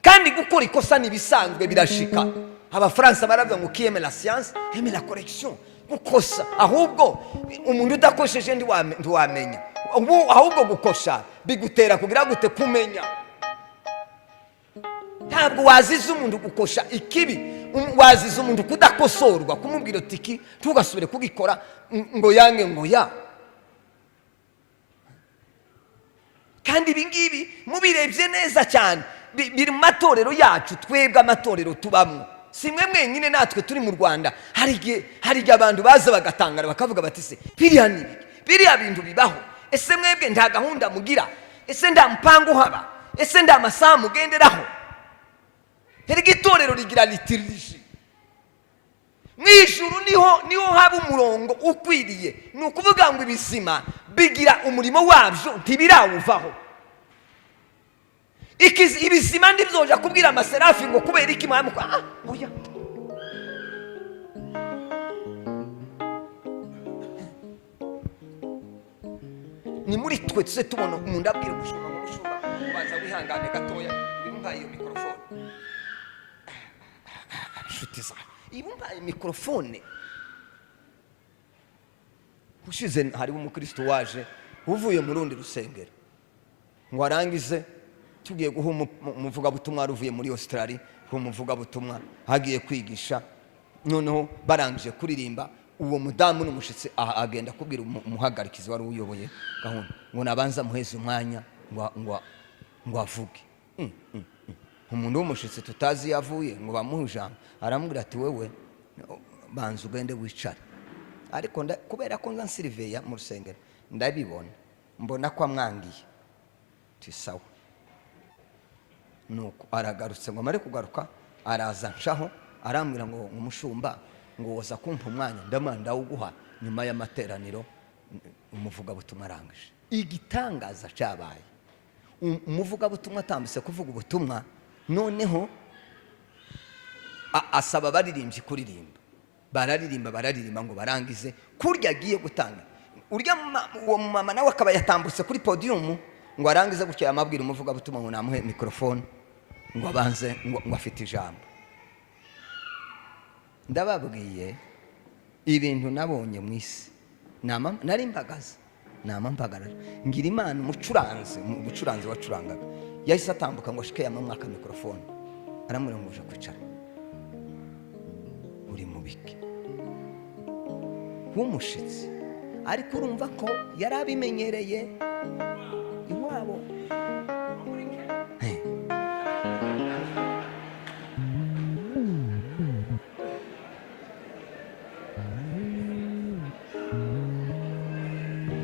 Kandi gukora ikosa nibisanzwe birashika. Abafaransa baravuga ngo qui aime la science aime la correction. Gukosa ahubwo umuntu udakosheje ndiwamenya, ahubwo gukosha bigutera kugira gute kumenya. Ntabwo waziza umuntu gukosha ikibi, waziza umuntu kudakosorwa, kumubwira tiki tugasubire kugikora ngo yange ngo ya. Kandi ibingibi mubirebye neza cyane biri mu matorero yacu, twebwe amatorero tubamwo. Simwe mwenyine, natwe turi mu Rwanda hari igihe abantu baza bagatangara bakavuga bati se biriya bintu bibaho, ese mwebwe nta gahunda mugira, ese nta mpango haba, ese nta masaha mugenderaho? Erega itorero rigira liturgie, mwijuru niho haba umurongo ukwiriye. Ni ukuvuga ngo ibizima bigira umurimo wabyo ntibirawuvaho. Ibizima ndibyoja kubwira amaserafi ngo kubera iki mwamuko oya. Ni muri twe tuse tubona umuntu abwira gushoma mu mushumba ubanza wihangane gatoya, ibumba iyo mikrofone shutiza, ibumba iyo mikrofone. Ushize hari umukristo waje uvuye mu rundi rusengero ngo arangize, tugiye guha umuvuga butumwa ruvuye muri Australia, umuvuga butumwa hagiye kwigisha, noneho barangije kuririmba, uwo mudamu n'umushitsi agenda kubwira umuhagarikizi wari uyoboye gahunda ngo nabanza muheze umwanya ngo avuge. Umuntu w'umushitsi tutazi yavuye ngo bamuhujambo, aramubwira ati wewe banza ugende wicare. Ariko kubera ko nza Sylvia mu rusengero ndabibona, mbona ko amwangiye, sawa. Nuko aragarutse, ngo amare kugaruka araza nshaho arambwira ngo umushumba ngo woza kumpa umwanya ndawuguha nyuma y'amateraniro umuvugabutumwa arangije. Igitangaza cyabaye, umuvugabutumwa atambutse kuvuga ubutumwa, noneho asaba abaririmbyi kuririmba. Bararirimba ngo barangize kurya agiye gutanga. Uwo mama nawe akaba yatambutse kuri podium ngo arangize gutya amabwira umuvugabutumwa ngo namuhe microphone ngo abanze ngo afite ijambo. Ndababwiye ibintu nabonye mu isi, nari mbagaza, mpagarara ngira Imana. umucuranzi wacurangaga yahise atambuka ngo ashike yamamwaka microphone, aramubwira ngo uje kwicara, uri mu biki w'umushitsi. Ariko urumva ko yari abimenyereye iwabo.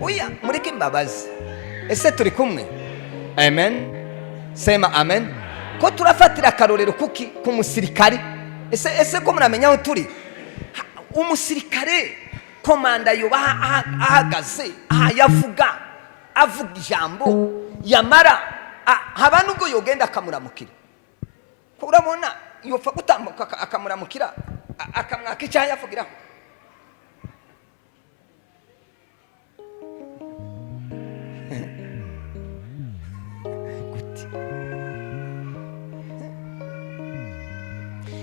Oya, mureke imbabazi. Ese turi kumwe? Amen. Sema amen. Ko turafatira akarorero kuki ku musirikare? Ese ko muramenya aho turi? Umusirikare komanda yoba ahagaze yavuga ijambo yamara haba nubwo yogenda akamuramukira. Ko urabona yofa gutambuka akamuramukira akamwaka icyaha yavugiraho.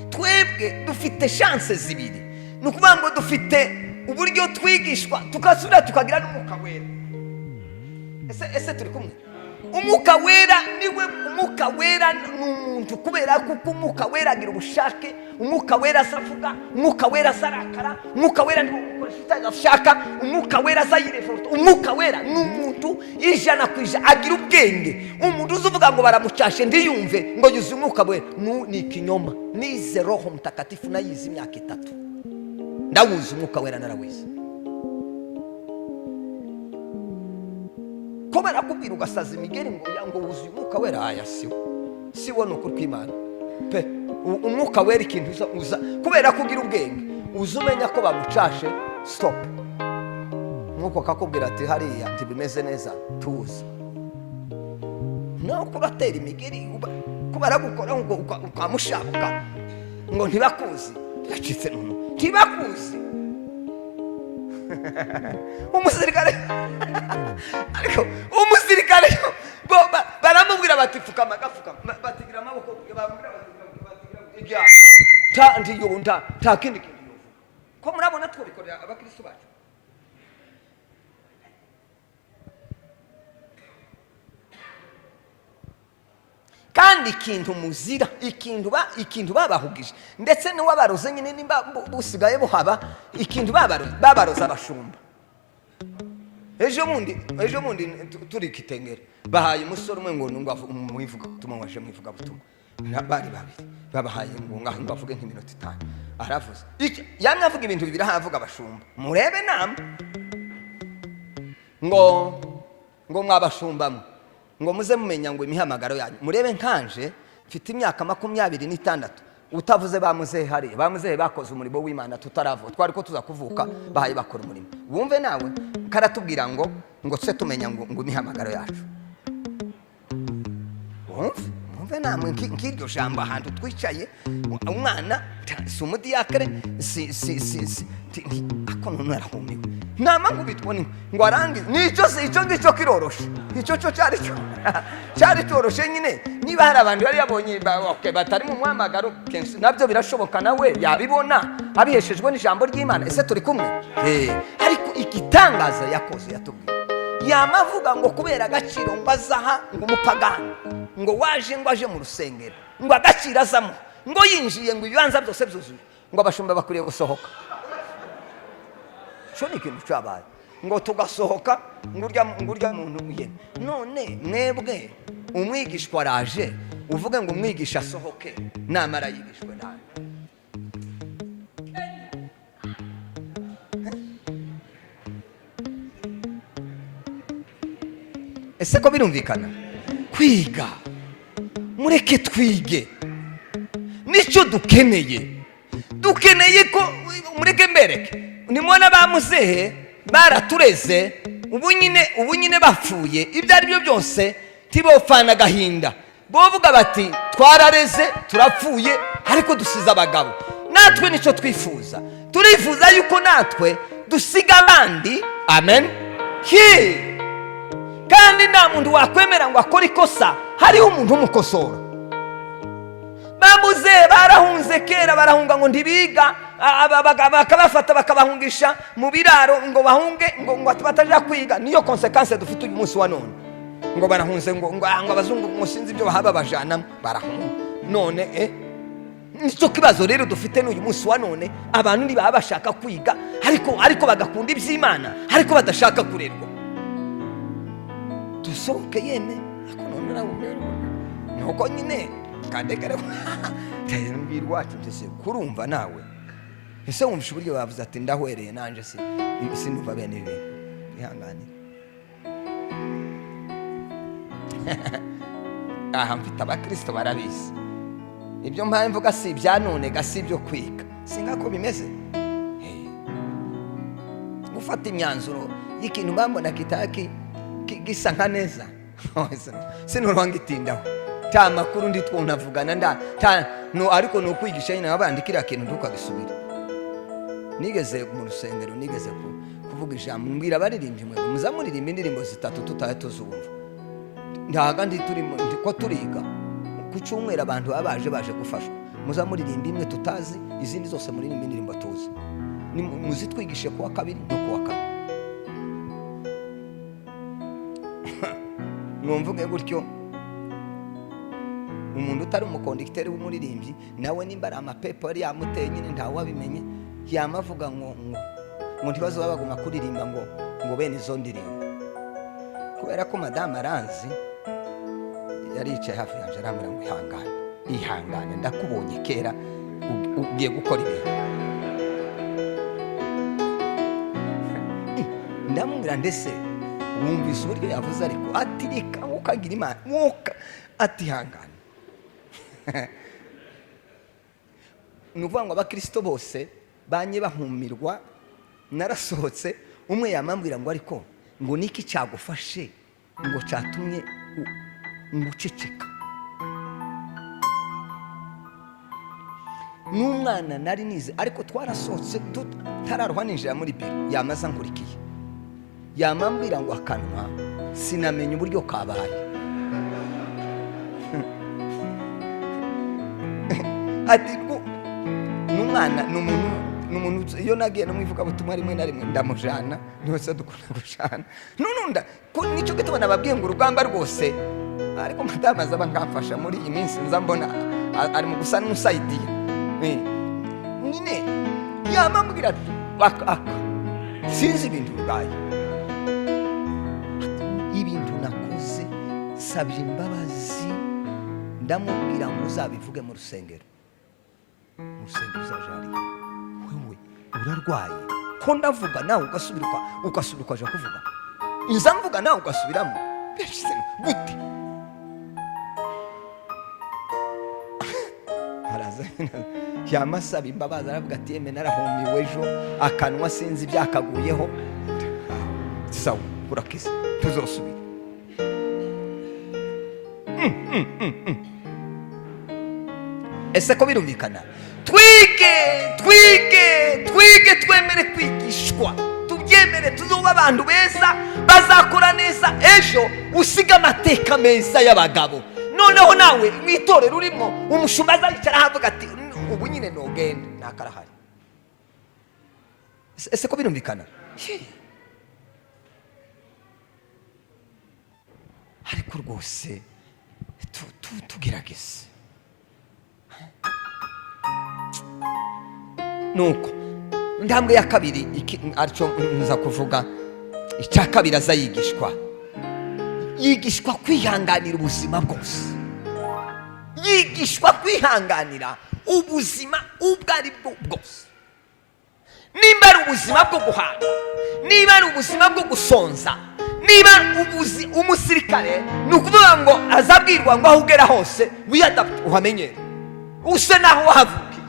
Twebwe dufite chance zibiri, nukuvuga ngo dufite uburyo twigishwa tukasubira tukagira n'umwuka wera. Ese turi kumwe? Umwuka wera niwe, umwuka wera n'umuntu, kubera kuko umwuka wera agira ubushake, umwuka wera asavuga, umwuka wera asarakara, umwuka wera ashaka, umwuka wera azayirefuta. Umwuka wera n'umuntu 100% agira ubwenge. Umuntu uzuvuga ngo baramucashe ndiyumve ngo yuzuye umwuka wera ni ikinyoma. Nize Roho Mtakatifu nayize imyaka 3, ndawuzi umwuka wera narawize. Ko barakubwira ugasaza imigeri ngo wuzuye umwuka wera, aya siwo n'ukuri kw'Imana pe. Umwuka wera ikintu uza kubera kugira ubwenge, uzumenya ko bamucashe stop. Nkuko kakubwira ati hariya ntibimeze neza tuza, no kuratera imigeri kubara gukora ngo ukamushaka ngo ntibakuzi, yacitse ntibakuzi. Umusirikare ariko umusirikare baramubwira bati fukama gafukama, batigira amaboko bamubwira batigira ta kindi kintu. Ko murabona twobikorera abakristo bacu. Kandi ikintu muzira, ikintu babahugije, ndetse n'uwabaroze nyine nimba busigaye buhaba, ikintu babaroza abashumba. Ejo mundi turi Kitengera bahaye umusore umwe ngo mwivuga butumwa, waje mwivuga butumwa, bari babiri babahaye ngo bavuge nk'iminota 5. Aravuze yamwe avuga ibintu bibiri, ahavuga abashumba. Murebe nama ngo mwabashumba ngo muze mumenya ngo imihamagaro yanyu. Murebe nkanje mfite imyaka 26, utavuze bamuzehe bakoze umurimo w'Imana tutaravuka, twari ko tuza kuvuka bahaye bakora umurimo. Wumve nawe karatubwira ngo tse tumenya ngo imihamagaro yacu. Wumve namwe nk'iryo jambo ahantu twicaye, umwana si umudiyakare ako none arahumiwe nama ngo bitwone ngo arangize. Nicyo ngicyo kiroroshe, icyo cyari cyoroshye nyine. Niba hari abantu bari yabonye batari mu mwamagaro, nabyo birashoboka nawe yabibona abiheshejwe n'ijambo ry'Imana. Ese turi kumwe? Ariko igitangaza yakoze yatubwiye, yamavuga ngo kubera agaciro ngo azaha ngo umupagani ngo aje mu rusengero ngo agaciro azamo ngo yinjiye ngo ibibanza byose byuzuye ngo abashumba bakwiriye gusohoka. Cyo ni ikintu cyabaye ngo tugasohoka ngo urya muntu mwiyene. None mwebwe umwigishwa araje uvuge ngo umwigisha asohoke, namara yigishwe nawe. Ese ko birumvikana? kwiga, mureke twige, nicyo dukeneye ko mureke mbereke. Nimubona ba muzehe baratureze, ubu nyine bapfuye, ibyo ari byo byose tibopfana agahinda, bovuga bati twarareze turapfuye ariko dusize abagabo. Natwe nicyo twifuza, turifuza yuko natwe dusiga abandi. Amen. Kandi nta muntu wakwemera ngo akore ikosa hariho umuntu umukosora. Bamuze barahunze kera, barahunga ngo ntibiga, bakabafata bakabahungisha mu biraro ngo bahunge ngo bataja kwiga. Niyo konsekanse dufite uyu munsi wa none, ngo barahunze ngo abazungu ngo sinzi ibyo bahaba bajanamo, barahunga. None nicyo kibazo rero dufite n'uyu munsi wa none, abantu ntibaba bashaka kwiga ariko bagakunda iby'Imana ariko badashaka kurerwa. Dusohoke yeme ako none nawe nuko nyine kandekere tayirumbi rwacu ndetse kurumva nawe ese wumvisha uburyo bavuze ati ndahwereye nanje sinumva bene ibi ihangane. Aha mfite abakristo barabizi ibyo mpaye mvuga, si ibya none gasi ibyo kwiga, singako bimeze. Gufata imyanzuro y'ikintu bambona kitaki gisa nka neza sinurwanga itindaho, ta makuru ndi twunavugana ariko no kwigisha nyine abandikira kintu ntukagisubira. Nigeze mu rusengero, nigeze kuvuga ijambo, mbwira abaririmbyi mwe muzamuririmba indirimbo 3 tutaye tuzumva. Ndaga ndi ko turiga ku cyumweru, abantu baje gufashwa, muzamuririmba imwe tutazi, izindi zose muririmba indirimbo tuzi. Muzitwigishe kuwa kabiri no kuwa kane. Mwumvuge gutyo, umuntu utari umukondikiteri w'umuririmbyi nawe nimba ari amapepo yari yamuteye nyine ntawe wabimenye, yamavuga ngo ntibazo babaguma kuririmba ngo bene izo ndirimbo. Kubera ko madame aranzi yari yicaye hafi yanjye arambwira ngo ihangane ndakubonye kera ugiye gukora ibintu. Ndamubwira ndetse wumvise uburyo yavuze, ariko ati reka ukagira Imana ati hangane. Nuvuga ngo abakristo bose banye bahumirwa. Narasohotse, umwe yamambwira ngo ariko ngo niki cyagufashe ngo cyatumye nguceceka. N'umwana nari nize, ariko twarasohotse tararuha ninjira muri biro, yamaza nkurikiye, yamambwira ngo akanwa sinamenye uburyo kabaye. Ati n'umwana n'umuntu iyo nagiye no mwivuga butumwa rimwe na rimwe ndamujana, niwese dukunda gushana nununda nicyo gitubona babwiye ngo urugamba rwose, ariko madame azaba nkamfasha muri iyi minsi, nza mbona ari mu gusa n'usaidiye nyine. Yamambwira ati sinzi ibintu bibaye, ibintu nakoze sabye imbabazi. Ndamubwira ngo uzabivuge mu rusengero uzajari, wewe urarwaye ko ndavuga nawe ugasubira ukaje kuvuga, inza mvuga nawe ugasubiramo gute? Haraza yamasaba imbabazi, aravuga ati yeme narahumiwe ejo, akanwa sinzi byakaguyeho, sawa urakize tuzosubira. Ese ko birumvikana? Twige twemere kwigishwa, tubyemere, tuzoba abantu beza bazakora neza ejo, usiga amateka meza y'abagabo. Noneho nawe mwitorero urimo umushumba azayicara havuga ati ubu nyine nogenda nakarahari. Ese ko birumvikana? Ariko rwose tugerageze. Nuko ndambwe ya kabiri aricyo nza kuvuga, icya kabiri azayigishwa kwihanganira ubuzima bwose, yigishwa kwihanganira ubuzima ubwo ari bwo bwose. Nimba ari ubuzima bwo guhanga, niba ari ubuzima bwo gusonza, niba umusirikare ni ukuvuga ngo azabwirwa ngo aho ugera hose wiyadapte uhamenyere use naho wahavukiye.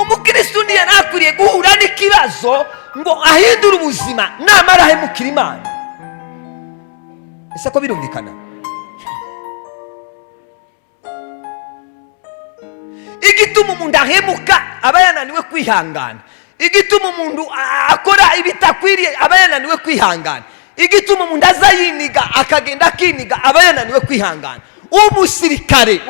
Umukristo niyo nakwiriye guhura n'ikibazo ngo ahindure ubuzima namara ahemukira Imana. Ese ko birumvikana? Igituma umuntu ahemuka aba yananiwe kwihangana, igituma umuntu akora ibitakwiriye aba yananiwe kwihangana, igituma umuntu aza yiniga akagenda akiniga aba yananiwe kwihangana. Umusirikare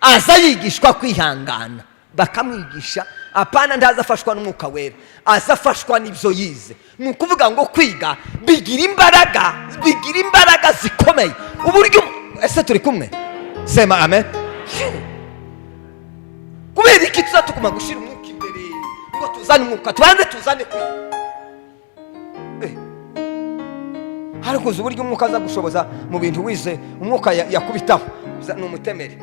aza yigishwa kwihangana, bakamwigisha. Apana ntazafashwa n'Umwuka Wera, azafashwa n'ibyo yize. Ni ukuvuga ngo kwiga bigira imbaraga zikomeye. Uburyo ese turi kumwe? Sema amen. Kubera iki tuzatuguma gushira umwuka imbere ngo tuzane umwuka, tubanze tuzane kwiga. Ariko uzi uburyo umwuka aza gushoboza mu bintu wize, umwuka yakubitaho ni umutemeri,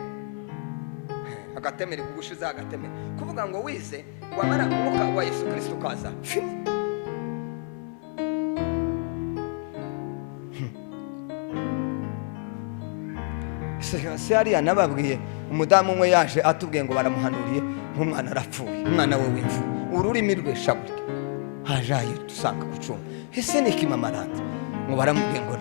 agatemeri kugushiza agatemeri. Kuvuga ngo wize wamara umwuka wa Yesu Kristo kaza. Se hariya nababwiye umudamu umwe yaje atubwiye ngo baramuhanuriye nk'umwana arapfuye, umwana we w'imfu, ururimi rwe shaburi hajaye dusanga ku cyuma. Ese ni kimamaranda ngo baramubwiye ngo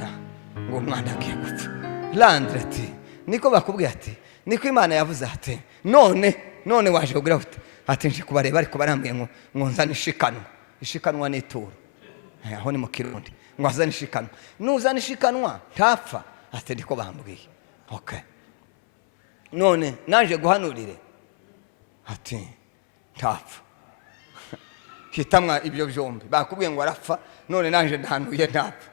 ngo umwana agiye gupfa. Landre ati niko bakubwiye, ati niko Imana yavuze, ati none waje kugira ute? Ati nje kubareba ariko barambwiye ngo nzane ishikanwa n'ituro. Aho ni mu Kirundi ngo azane ishikanwa. Nuzana ishikanwa ntapfa. Ati niko bambwiye. Okay, none naje guhanurire. Ati ntapfa. Hitamwa ibyo byombi, bakubwiye ngo arapfa, none naje ndahanuye ntapfa.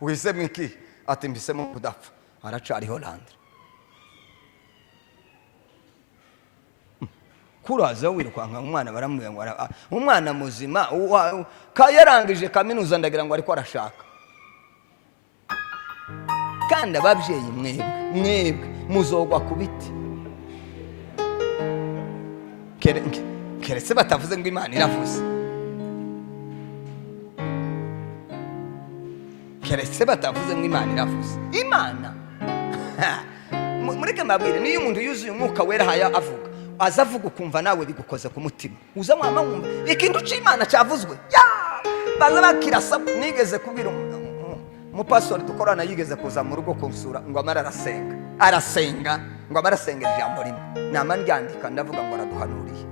Uhisemo iki? Ati mbisemo kudapfa. Aracariho Landre. Kuraza wirukanka umwana baramubwiye ngo umwana muzima yarangije kaminuza ndagira ngo ariko arashaka. Kandi ababyeyi mwebwe muzogwa ku biti. Keretse batavuze ngo Imana iravuze. Keretse batavuze ngo Imana iravuze. Imana mureke mbabwire, niyo umuntu yuzuye Umwuka Wera haya avuga, azavuga ukumva nawe bigukoze ku mutima. Uza mwama wumva ikintu cy'Imana cyavuzwe. Baza bakirasa. Nigeze kubwira umupastori dukorana yigeze kuza mu rugo kunsura ngo amara arasenga ngo amara asengera ijambo rimwe. Nama ndyandika ndavuga ngo araduhanuriye.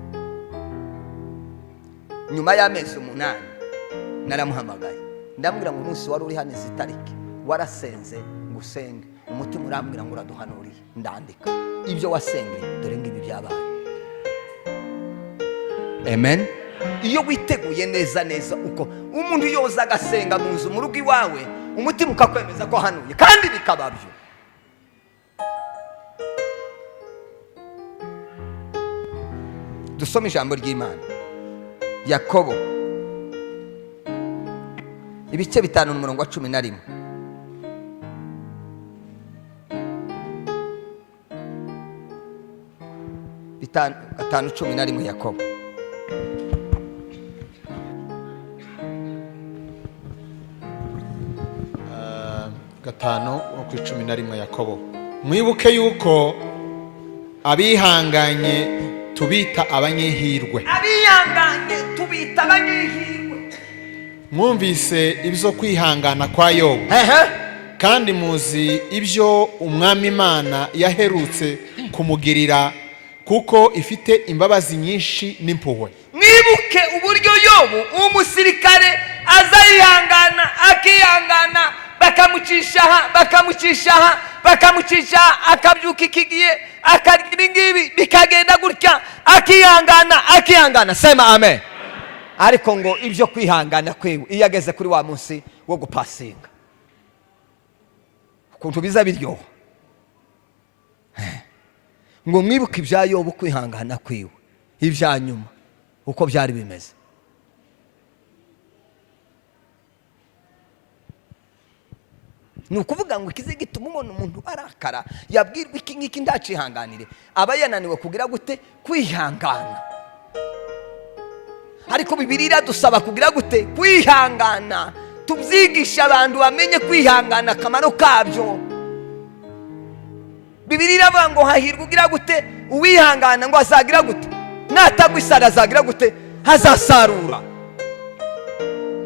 Nyuma y'amezi 8 naramuhamagaye ndambwira ngo umunsi wari uri hano izi tariki warasenze ngo usenge, umutima urambwira ngo uraduhanuriye. Ndandika ibyo wasengeye, dore ngibi byabaye. Amen. Iyo witeguye neza uko umuntu yoza agasenga mu nzu mu rugo iwawe, umutima ukakwemeza ko hanuye kandi bikababyo. Dusome ijambo ry'Imana. Yakobo ibice 5 n'umurongo wa 11. Gatanu 11 Yakobo. Gatanu ku 11 Yakobo. Mwibuke yuko abihanganye tubita abanyehirwe. Abihanganye tubita abanyehirwe. Mwumvise ibyo kwihangana kwa Yobu. Kandi muzi ibyo Umwami Imana yaherutse kumugirira, kuko ifite imbabazi nyinshi n'impuhwe. Mwibuke uburyo Yobu umusirikare aza yihangana akihangana, bakamucisha akabyuka ikigiye akarya ibingibi bikagenda gutya, akihangana. Sema amen. Ariko ngo ibyo kwihangana kwewe iyo ageze kuri wa munsi wo gupasinga, ukuntu biza biryoha. Ngo mwibuke ibya Yobu kwihangana kwewe, ibya nyuma uko byari bimeze. Ni ukuvuga ngo ikize gituma umuntu arakara, yabwirwa iki ngiki ndacihanganire, aba yananiwe kugira gute? Kwihangana. ariko Bibiliya iradusaba kugira gute? Kwihangana. Tubyigisha abantu bamenye kwihangana akamaro kabyo. Bibiliya iravuga ngo hahirwa ugira gute? Uwihangana ngo azagira gute? Natagwa isari azagira gute? Hazasarura.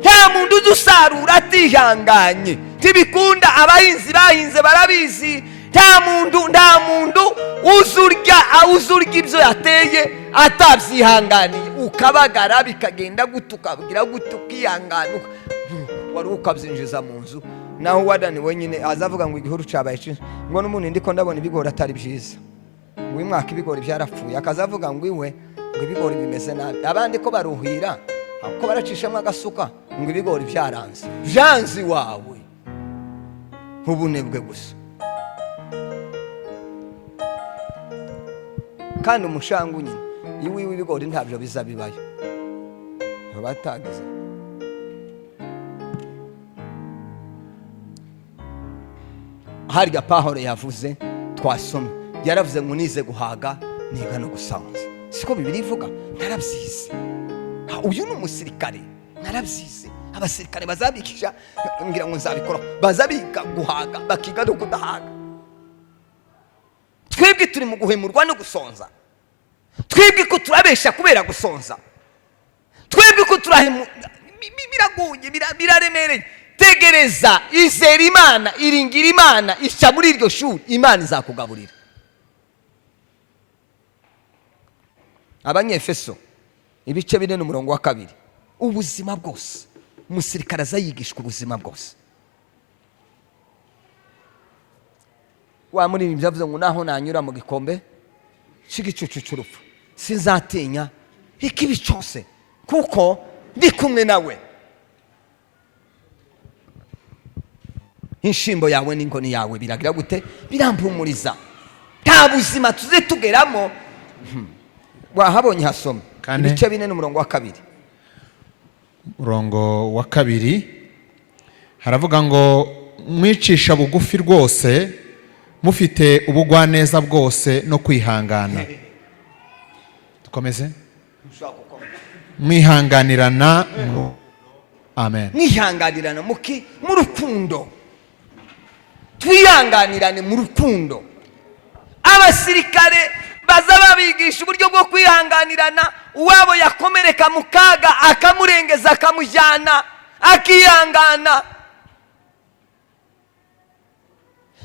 Nta muntu uzusarura atihanganye. Tibikunda, abahinzi bahinze barabizi. Nta muntu uzurya ibyo yateye atabyihanganiye. Ukabagara bikagenda gute, ukagira gute, ukihangana wari ukabyinjiza mu nzu, naho wadaniwe nyine azavuga ngo igihuru cyabaye cyinshi, ngo n'umuntu ndiko ndabona ibigori atari byiza, ngo uyu mwaka ibigori byarapfuye, akazavuga ngo iwe ngo ibigori bimeze nabi. Abandi ko baruhira, ko baracishamo agasuka, ngo ibigori byaranze. Byanze iwawe ubunebwe gusa. Kandi umushangu nyine iwiwe ibigori ntabyo bizabibayo batagize. Harya Pawulo yavuze, twasomye, yaravuze ngo nize guhaga niga no gusanza. Siko Bibiliya ivuga? Narabyize. Uyu ni umusirikare, narabyize. Abasirikare bazabikisha, ngira ngo nzabikora, bazabiga guhaga bakiga no kudahaga. Twebwe turi mu guhemurwa no gusonza. Twebwe ko turabesha kubera gusonza. Twebwe ko biraguye, biraremereye. Tegereza, izera Imana, iringira Imana, isha muri iryo shuri, Imana izakugaburira. Abanyefeso ibice 4:2, ubuzima bwose umusirikare azayigishwa ubuzima bwose. Wa muri ibi byavuze ngo naho nanyura mu gikombe cy'igicucu cy'urupfu sinzatinya ikibi cyose kuko ndi kumwe nawe. Inshimbo yawe n'inkoni yawe biragira gute? Birampumuriza. Nta buzima tuze tugeramo. Wahabonye hasoma ibice 4:2. Murongo wa 2 haravuga ngo mwicisha bugufi rwose mufite ubugwaneza bwose no kwihangana. Dukomeze. Mwihanganirana. Amen. Mwihanganirana mu rukundo. Twihanganirane mu rukundo. Abasirikare baza babigisha uburyo bwo kwihanganirana. Uwabo yakomereka mu kaga akamurengeza akamujyana akihangana.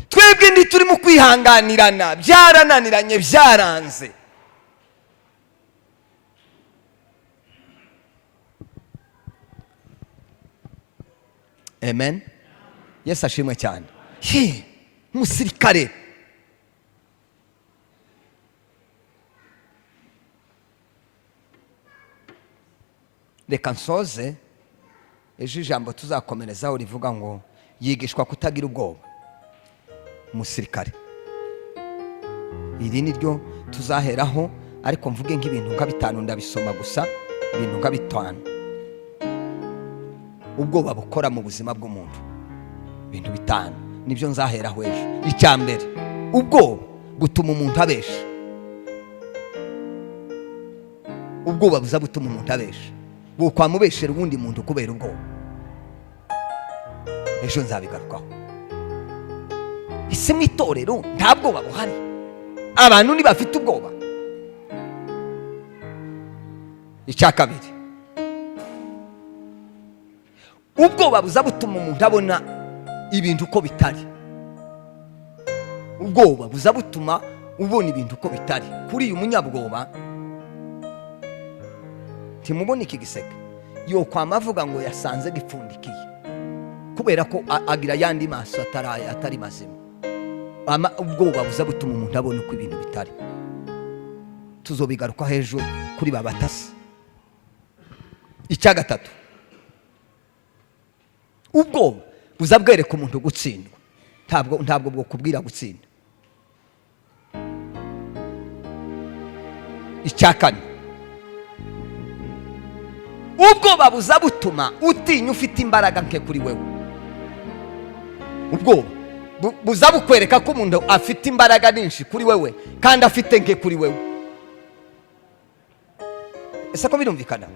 Twebwe ndi turi mu kwihanganirana, byarananiranye, byaranze. Amen. Yesu ashimwe cyane. Musirikare reka nsoze, ejo ijambo tuzakomerezaho rivuga ngo yigishwa kutagira ubwoba. Umusirikare, iri ni ryo tuzaheraho, ariko mvuge nk'ibintu nka 5 ndabisoma gusa, ibintu nka 5 ubwoba bukora mu buzima bw'umuntu. Ibintu 5 nibyo nzaheraho ejo. Icya mbere, ubwoba butuma umuntu abesha. Ubwoba buza butuma umuntu abesha, bukwamubeshera ubundi muntu kubera ubwoba. Ejo nzabigarukaho. Ese mu itorero nta bwoba buhari? Abantu ni bafite ubwoba. Icya kabiri, ubwoba buza butuma umuntu abona ibintu uko bitari. Ubwoba buza butuma ubona ibintu uko bitari. Kuri uyu munyabwoba timubona iki giseke, yo kwamavuga ngo yasanze gipfundikiye kubera ko agira yandi maso atari mazima. Ubwoba buza butuma umuntu abona uko ibintu bitari. Tuzobigaruka hejuru kuri babatasi. Icya gatatu, ubwoba buza bwereka umuntu gutsindwa, ntabwo bwo kubwira gutsinda. Icya kane, ubwoba buza butuma utinya ufite imbaraga nke kuri wewe. Ubwoba buza bukwereka ko umuntu afite imbaraga nyinshi kuri wewe kandi afite nke kuri wewe. Ese ko birumvikana?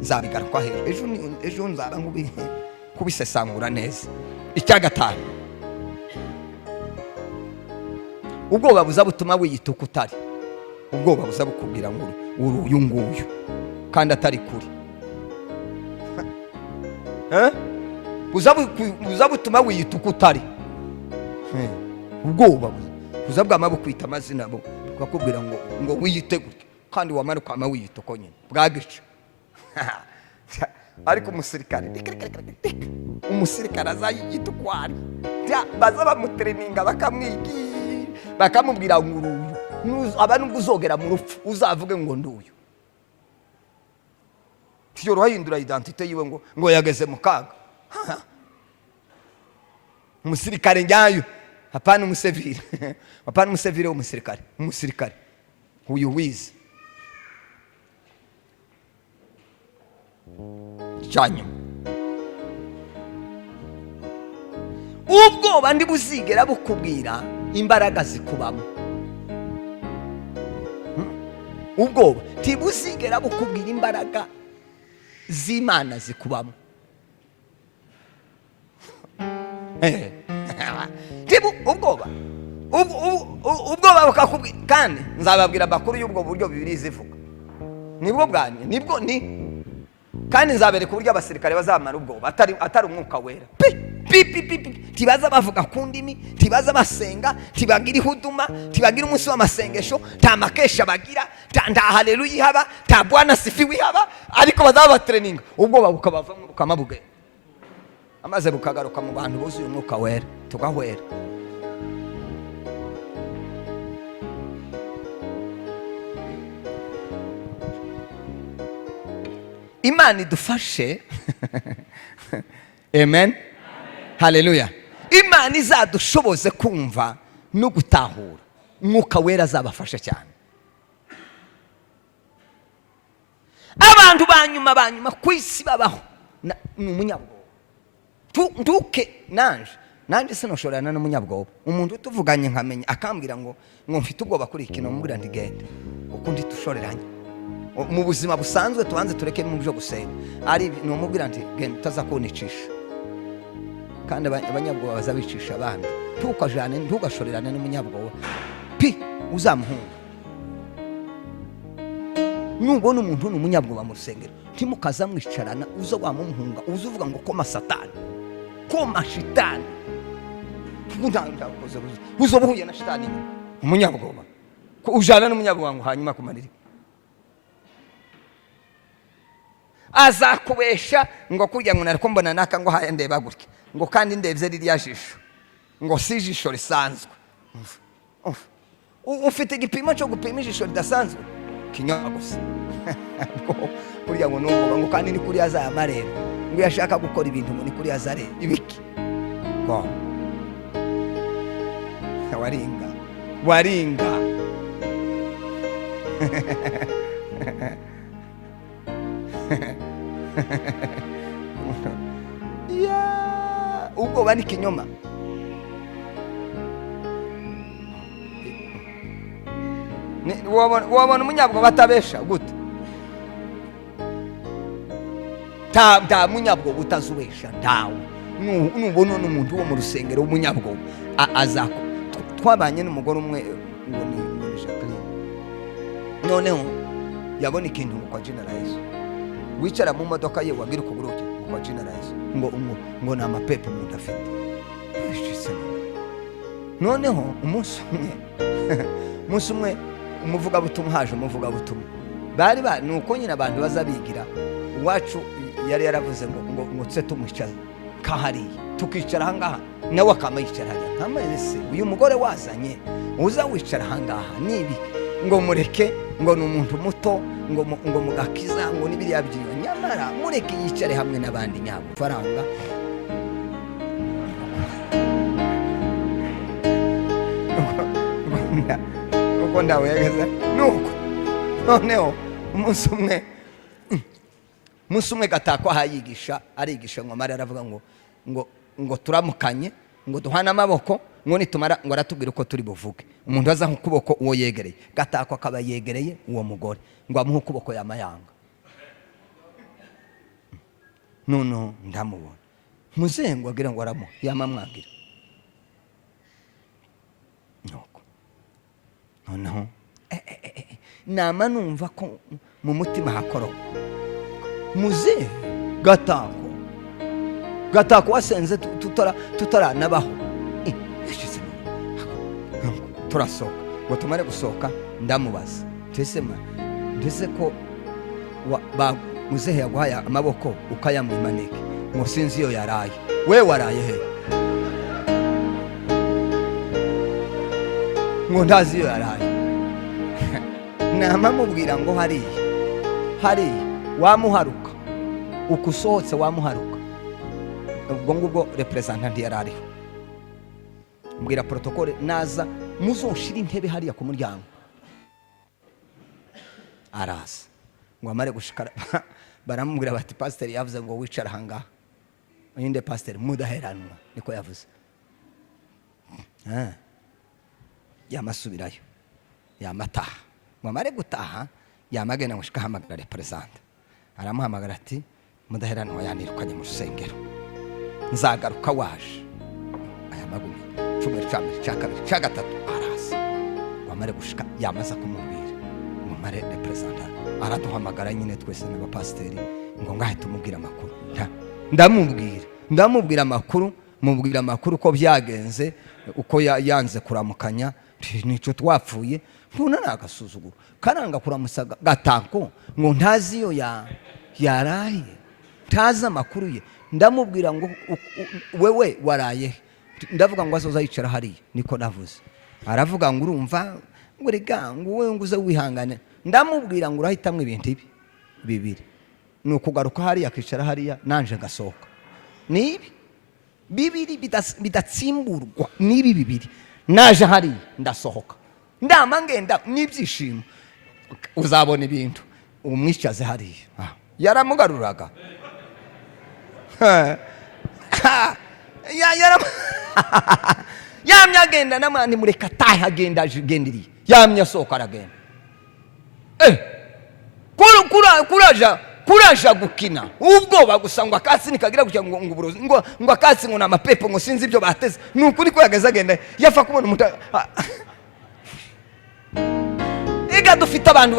nzabigaruka ejo nzaba kubisesangura neza. Icya gatanu, ubwoba buza butuma wiyita uko utari. Ubwoba buza bukubwira ngo uri uyu nguyu kandi atari kuri. buza butuma wiyita uko utari. Ubwoba buza bwama bukwita amazina bukakubwira ngo wiyite gutya kandi wamara ukama wiyita uko nyine bwagica. Ariko umusirikare azayiyita uko ari, baza bamutreninga bakamwigira bakamubwira ngo uruyu aba nubwo uzogera mu rupfu uzavuge ngo nduyu. Tiyo ruhindura identite yiwe ngo yageze mu kaga. Umusirikare nyayo, hapana umusevire. Hapana umusevire w'umusirikare. Umusirikare uyu wize cyanyuma. Ubwoba ndi buzigera bukubwira imbaraga zikubamo. Ubwoba ntibuzigera bukubwira imbaraga z'Imana zikubamo. Ubwoba bukakubwira, kandi nzababwira amakuru y'ubwo buryo Bibiliya zivuga. Nibwo bwanyu, nibwo ni kandi nzabereka uburyo abasirikare bazamara ubwoba atari umwuka wera. Tibaza bavuga ku ndimi, tibaza basenga, tibagira ihuduma, tibagira umunsi w'amasengesho, nta makesha bagira, nta haleluya ihaba, nta bwana sifiwe ihaba, ariko bazaba batreninga ubwoba bukabavamo bukamabugenda. Amaze bukagaruka mu bantu buzuye umwuka wera, tugahwera. Imana idufashe. Amen. Haleluya. Imana izadushoboze kumva no gutahura. Umwuka wera azabafasha cyane. Abantu banyuma ku isi babaho ni umunyabwoba. Nduke nanje sinoshorana n'umunyabwoba. Umuntu utuvuganye nkamenya akambwira ngo mfite ubwoba kuri ikintu, mubwira ndigende kuko ndi tushoreranye. Mu buzima busanzwe tubanze tureke mu byo gusenga, ari numubwira nti genda utazakunichisha. Kandi abanyabwoba bazabicisha abandi. Tukajane ntugashorerane n'umunyabwoba uzamuhunga. Nubona umuntu n'umunyabwoba mu rusengero, ntimukaza mwicarana uzo wamumuhunga, uzuvuga ngo koma satani, koma shitani. Uzobuhuye na shitani umunyabwoba, ujana n'umunyabwoba ngo hanyuma kumarira. Azakubesha ngo kurya ngo nariko mbona naka ngo haya ndeba gutya, ngo kandi ndebye ririya jisho, ngo si ijisho risanzwe. Ufite igipimo cyo gupima ijisho ridasanzwe, kinyoma gusa. Kurya ngo n'ubwoba ngo kandi ni kuri azamareba, ngo yashaka gukora ibintu ngo ni kuri azareba ibiki. Waringa ubwoba ni kinyoma. Wabona umunyabwoba atabesha gute? Nta munyabwoba utazubesha, ntawe. Nubona n'umuntu wo mu rusengero w'umunyabwoba twabanye n'umugore umwe ngo ni Jacqueline. Noneho yabona ikintu kwa generalize, wicara mu modoka ye wagira ukuguruke kwa generalize ngo na mapepe mu ndafite. Noneho umunsi umwe umuvuga butumwa haje umuvuga butumwa bari nuko nyine abantu bazabigira. Uwacu yari yaravuze ngo tse tumwicaza kahari tukicara hangaha, nawe akama yicara hajya nkameze uyu mugore wazanye uza wicara hangaha nibi ngo mureke ngo n'umuntu muto ngo mugakiza ngo nibiriya byiyo, nyamara mureke yicare hamwe n'abandi nyabo faranga. Uko ndawe yageze nuko noneho umunsi umwe gatakwa hayigisha arigisha ngo mara aravuga ngo turamukanye ngo duhana amaboko ngo nitumara ngo aratubwira uko turi buvuge. Umuntu aza nk'ukuboko uwo yegereye, gatakwa akaba yegereye uwo mugore ngo amuhe ukuboko yamayanga. noneho ndamubona muzehe ngo agira ngo aramuha yamamwagira nuko noneho nama numva ko mu mutima hakoroka muzehe gatako wasenze tutaranabaho turasohoka ngo tumare gusohoka ndamubaza mbese ko muzehe yaguhaye amaboko ukayamwimanike ngo sinzi iyo yaraye we waraye he ngo ntazi iyo yaraye nama mubwira ngo hariya wamuharuka uko usohotse wamuharuka ubwo ngubwo representanti yari ariho mbwira protokole naza muzoshira intebe hariya ku muryango araza ngo amare gushikara baramubwira bati pasiteri yavuze ngo wicara ahangaha ninde pasiteri mudaheranwa niko yavuze yamasubirayo yamataha ngo amare gutaha yamagenda ngo shika hamagara representante aramuhamagara ati mudaheranwa yanirukanye mu rusengero nzagaruka waje aya magumi cyumweru cya mbere cya kabiri cya gatatu araza ngo amare gushika yamaza kumubwira ngo amare representante araduhamagara nyine twese n'abapasiteri ngo ngahe tumubwira amakuru ndamubwira amakuru mubwira amakuru ko byagenze uko yanze kuramukanya nico twapfuye mbona nagasuzuguro karanga kuramusa gatako ngo ntazi iyo yaraye ntazi amakuru ye ndamubwira ngo wewe waraye ndavuga ngo azoza yicara hariya niko navuze aravuga ngo urumva ngo rega ngo wewe nguze wihangane ndamubwira ngo urahitamwe ibintu bibiri ni ukugaruka hariya akicara hariya nanje ngasohoka nibi bibiri bidatsimburwa nibi bibiri naje hariya ndasohoka ndama ngenda n'ibyishimo uzabona ibintu umwicaze hariya yaramugaruraga yamye agenda n'amandi mureka atahe agenda agendiriye yamye asohoka aragenda kuraja gukina ubwoba gusa ngo akatsi nikagira gutya ngo uburozi ngo akatsi ngo namapepo ngo sinzi ibyo bateze nukuri ko yageze agenda yafa kubona umuta ega dufite abantu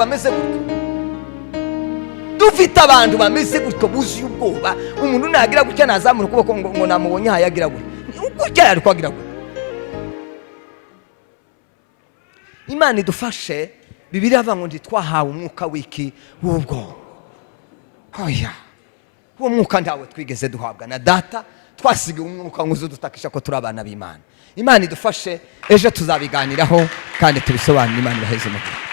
bameze gutyo buzi ubwoba umuntu nagira gutya nazamura ukuboko ngo namubonye hayagira gutya gutya yari kwagira gutya Imana idufashe Bibiliya avuga ngo twahawe umwuka wiki w'ubwo oya uwo mwuka ndawe twigeze duhabwa na data twasigiwe umwuka ngo uzudutakisha ko turi abana b'Imana Imana idufashe ejo tuzabiganiraho kandi tubisobanure Imana ibaheze umugisha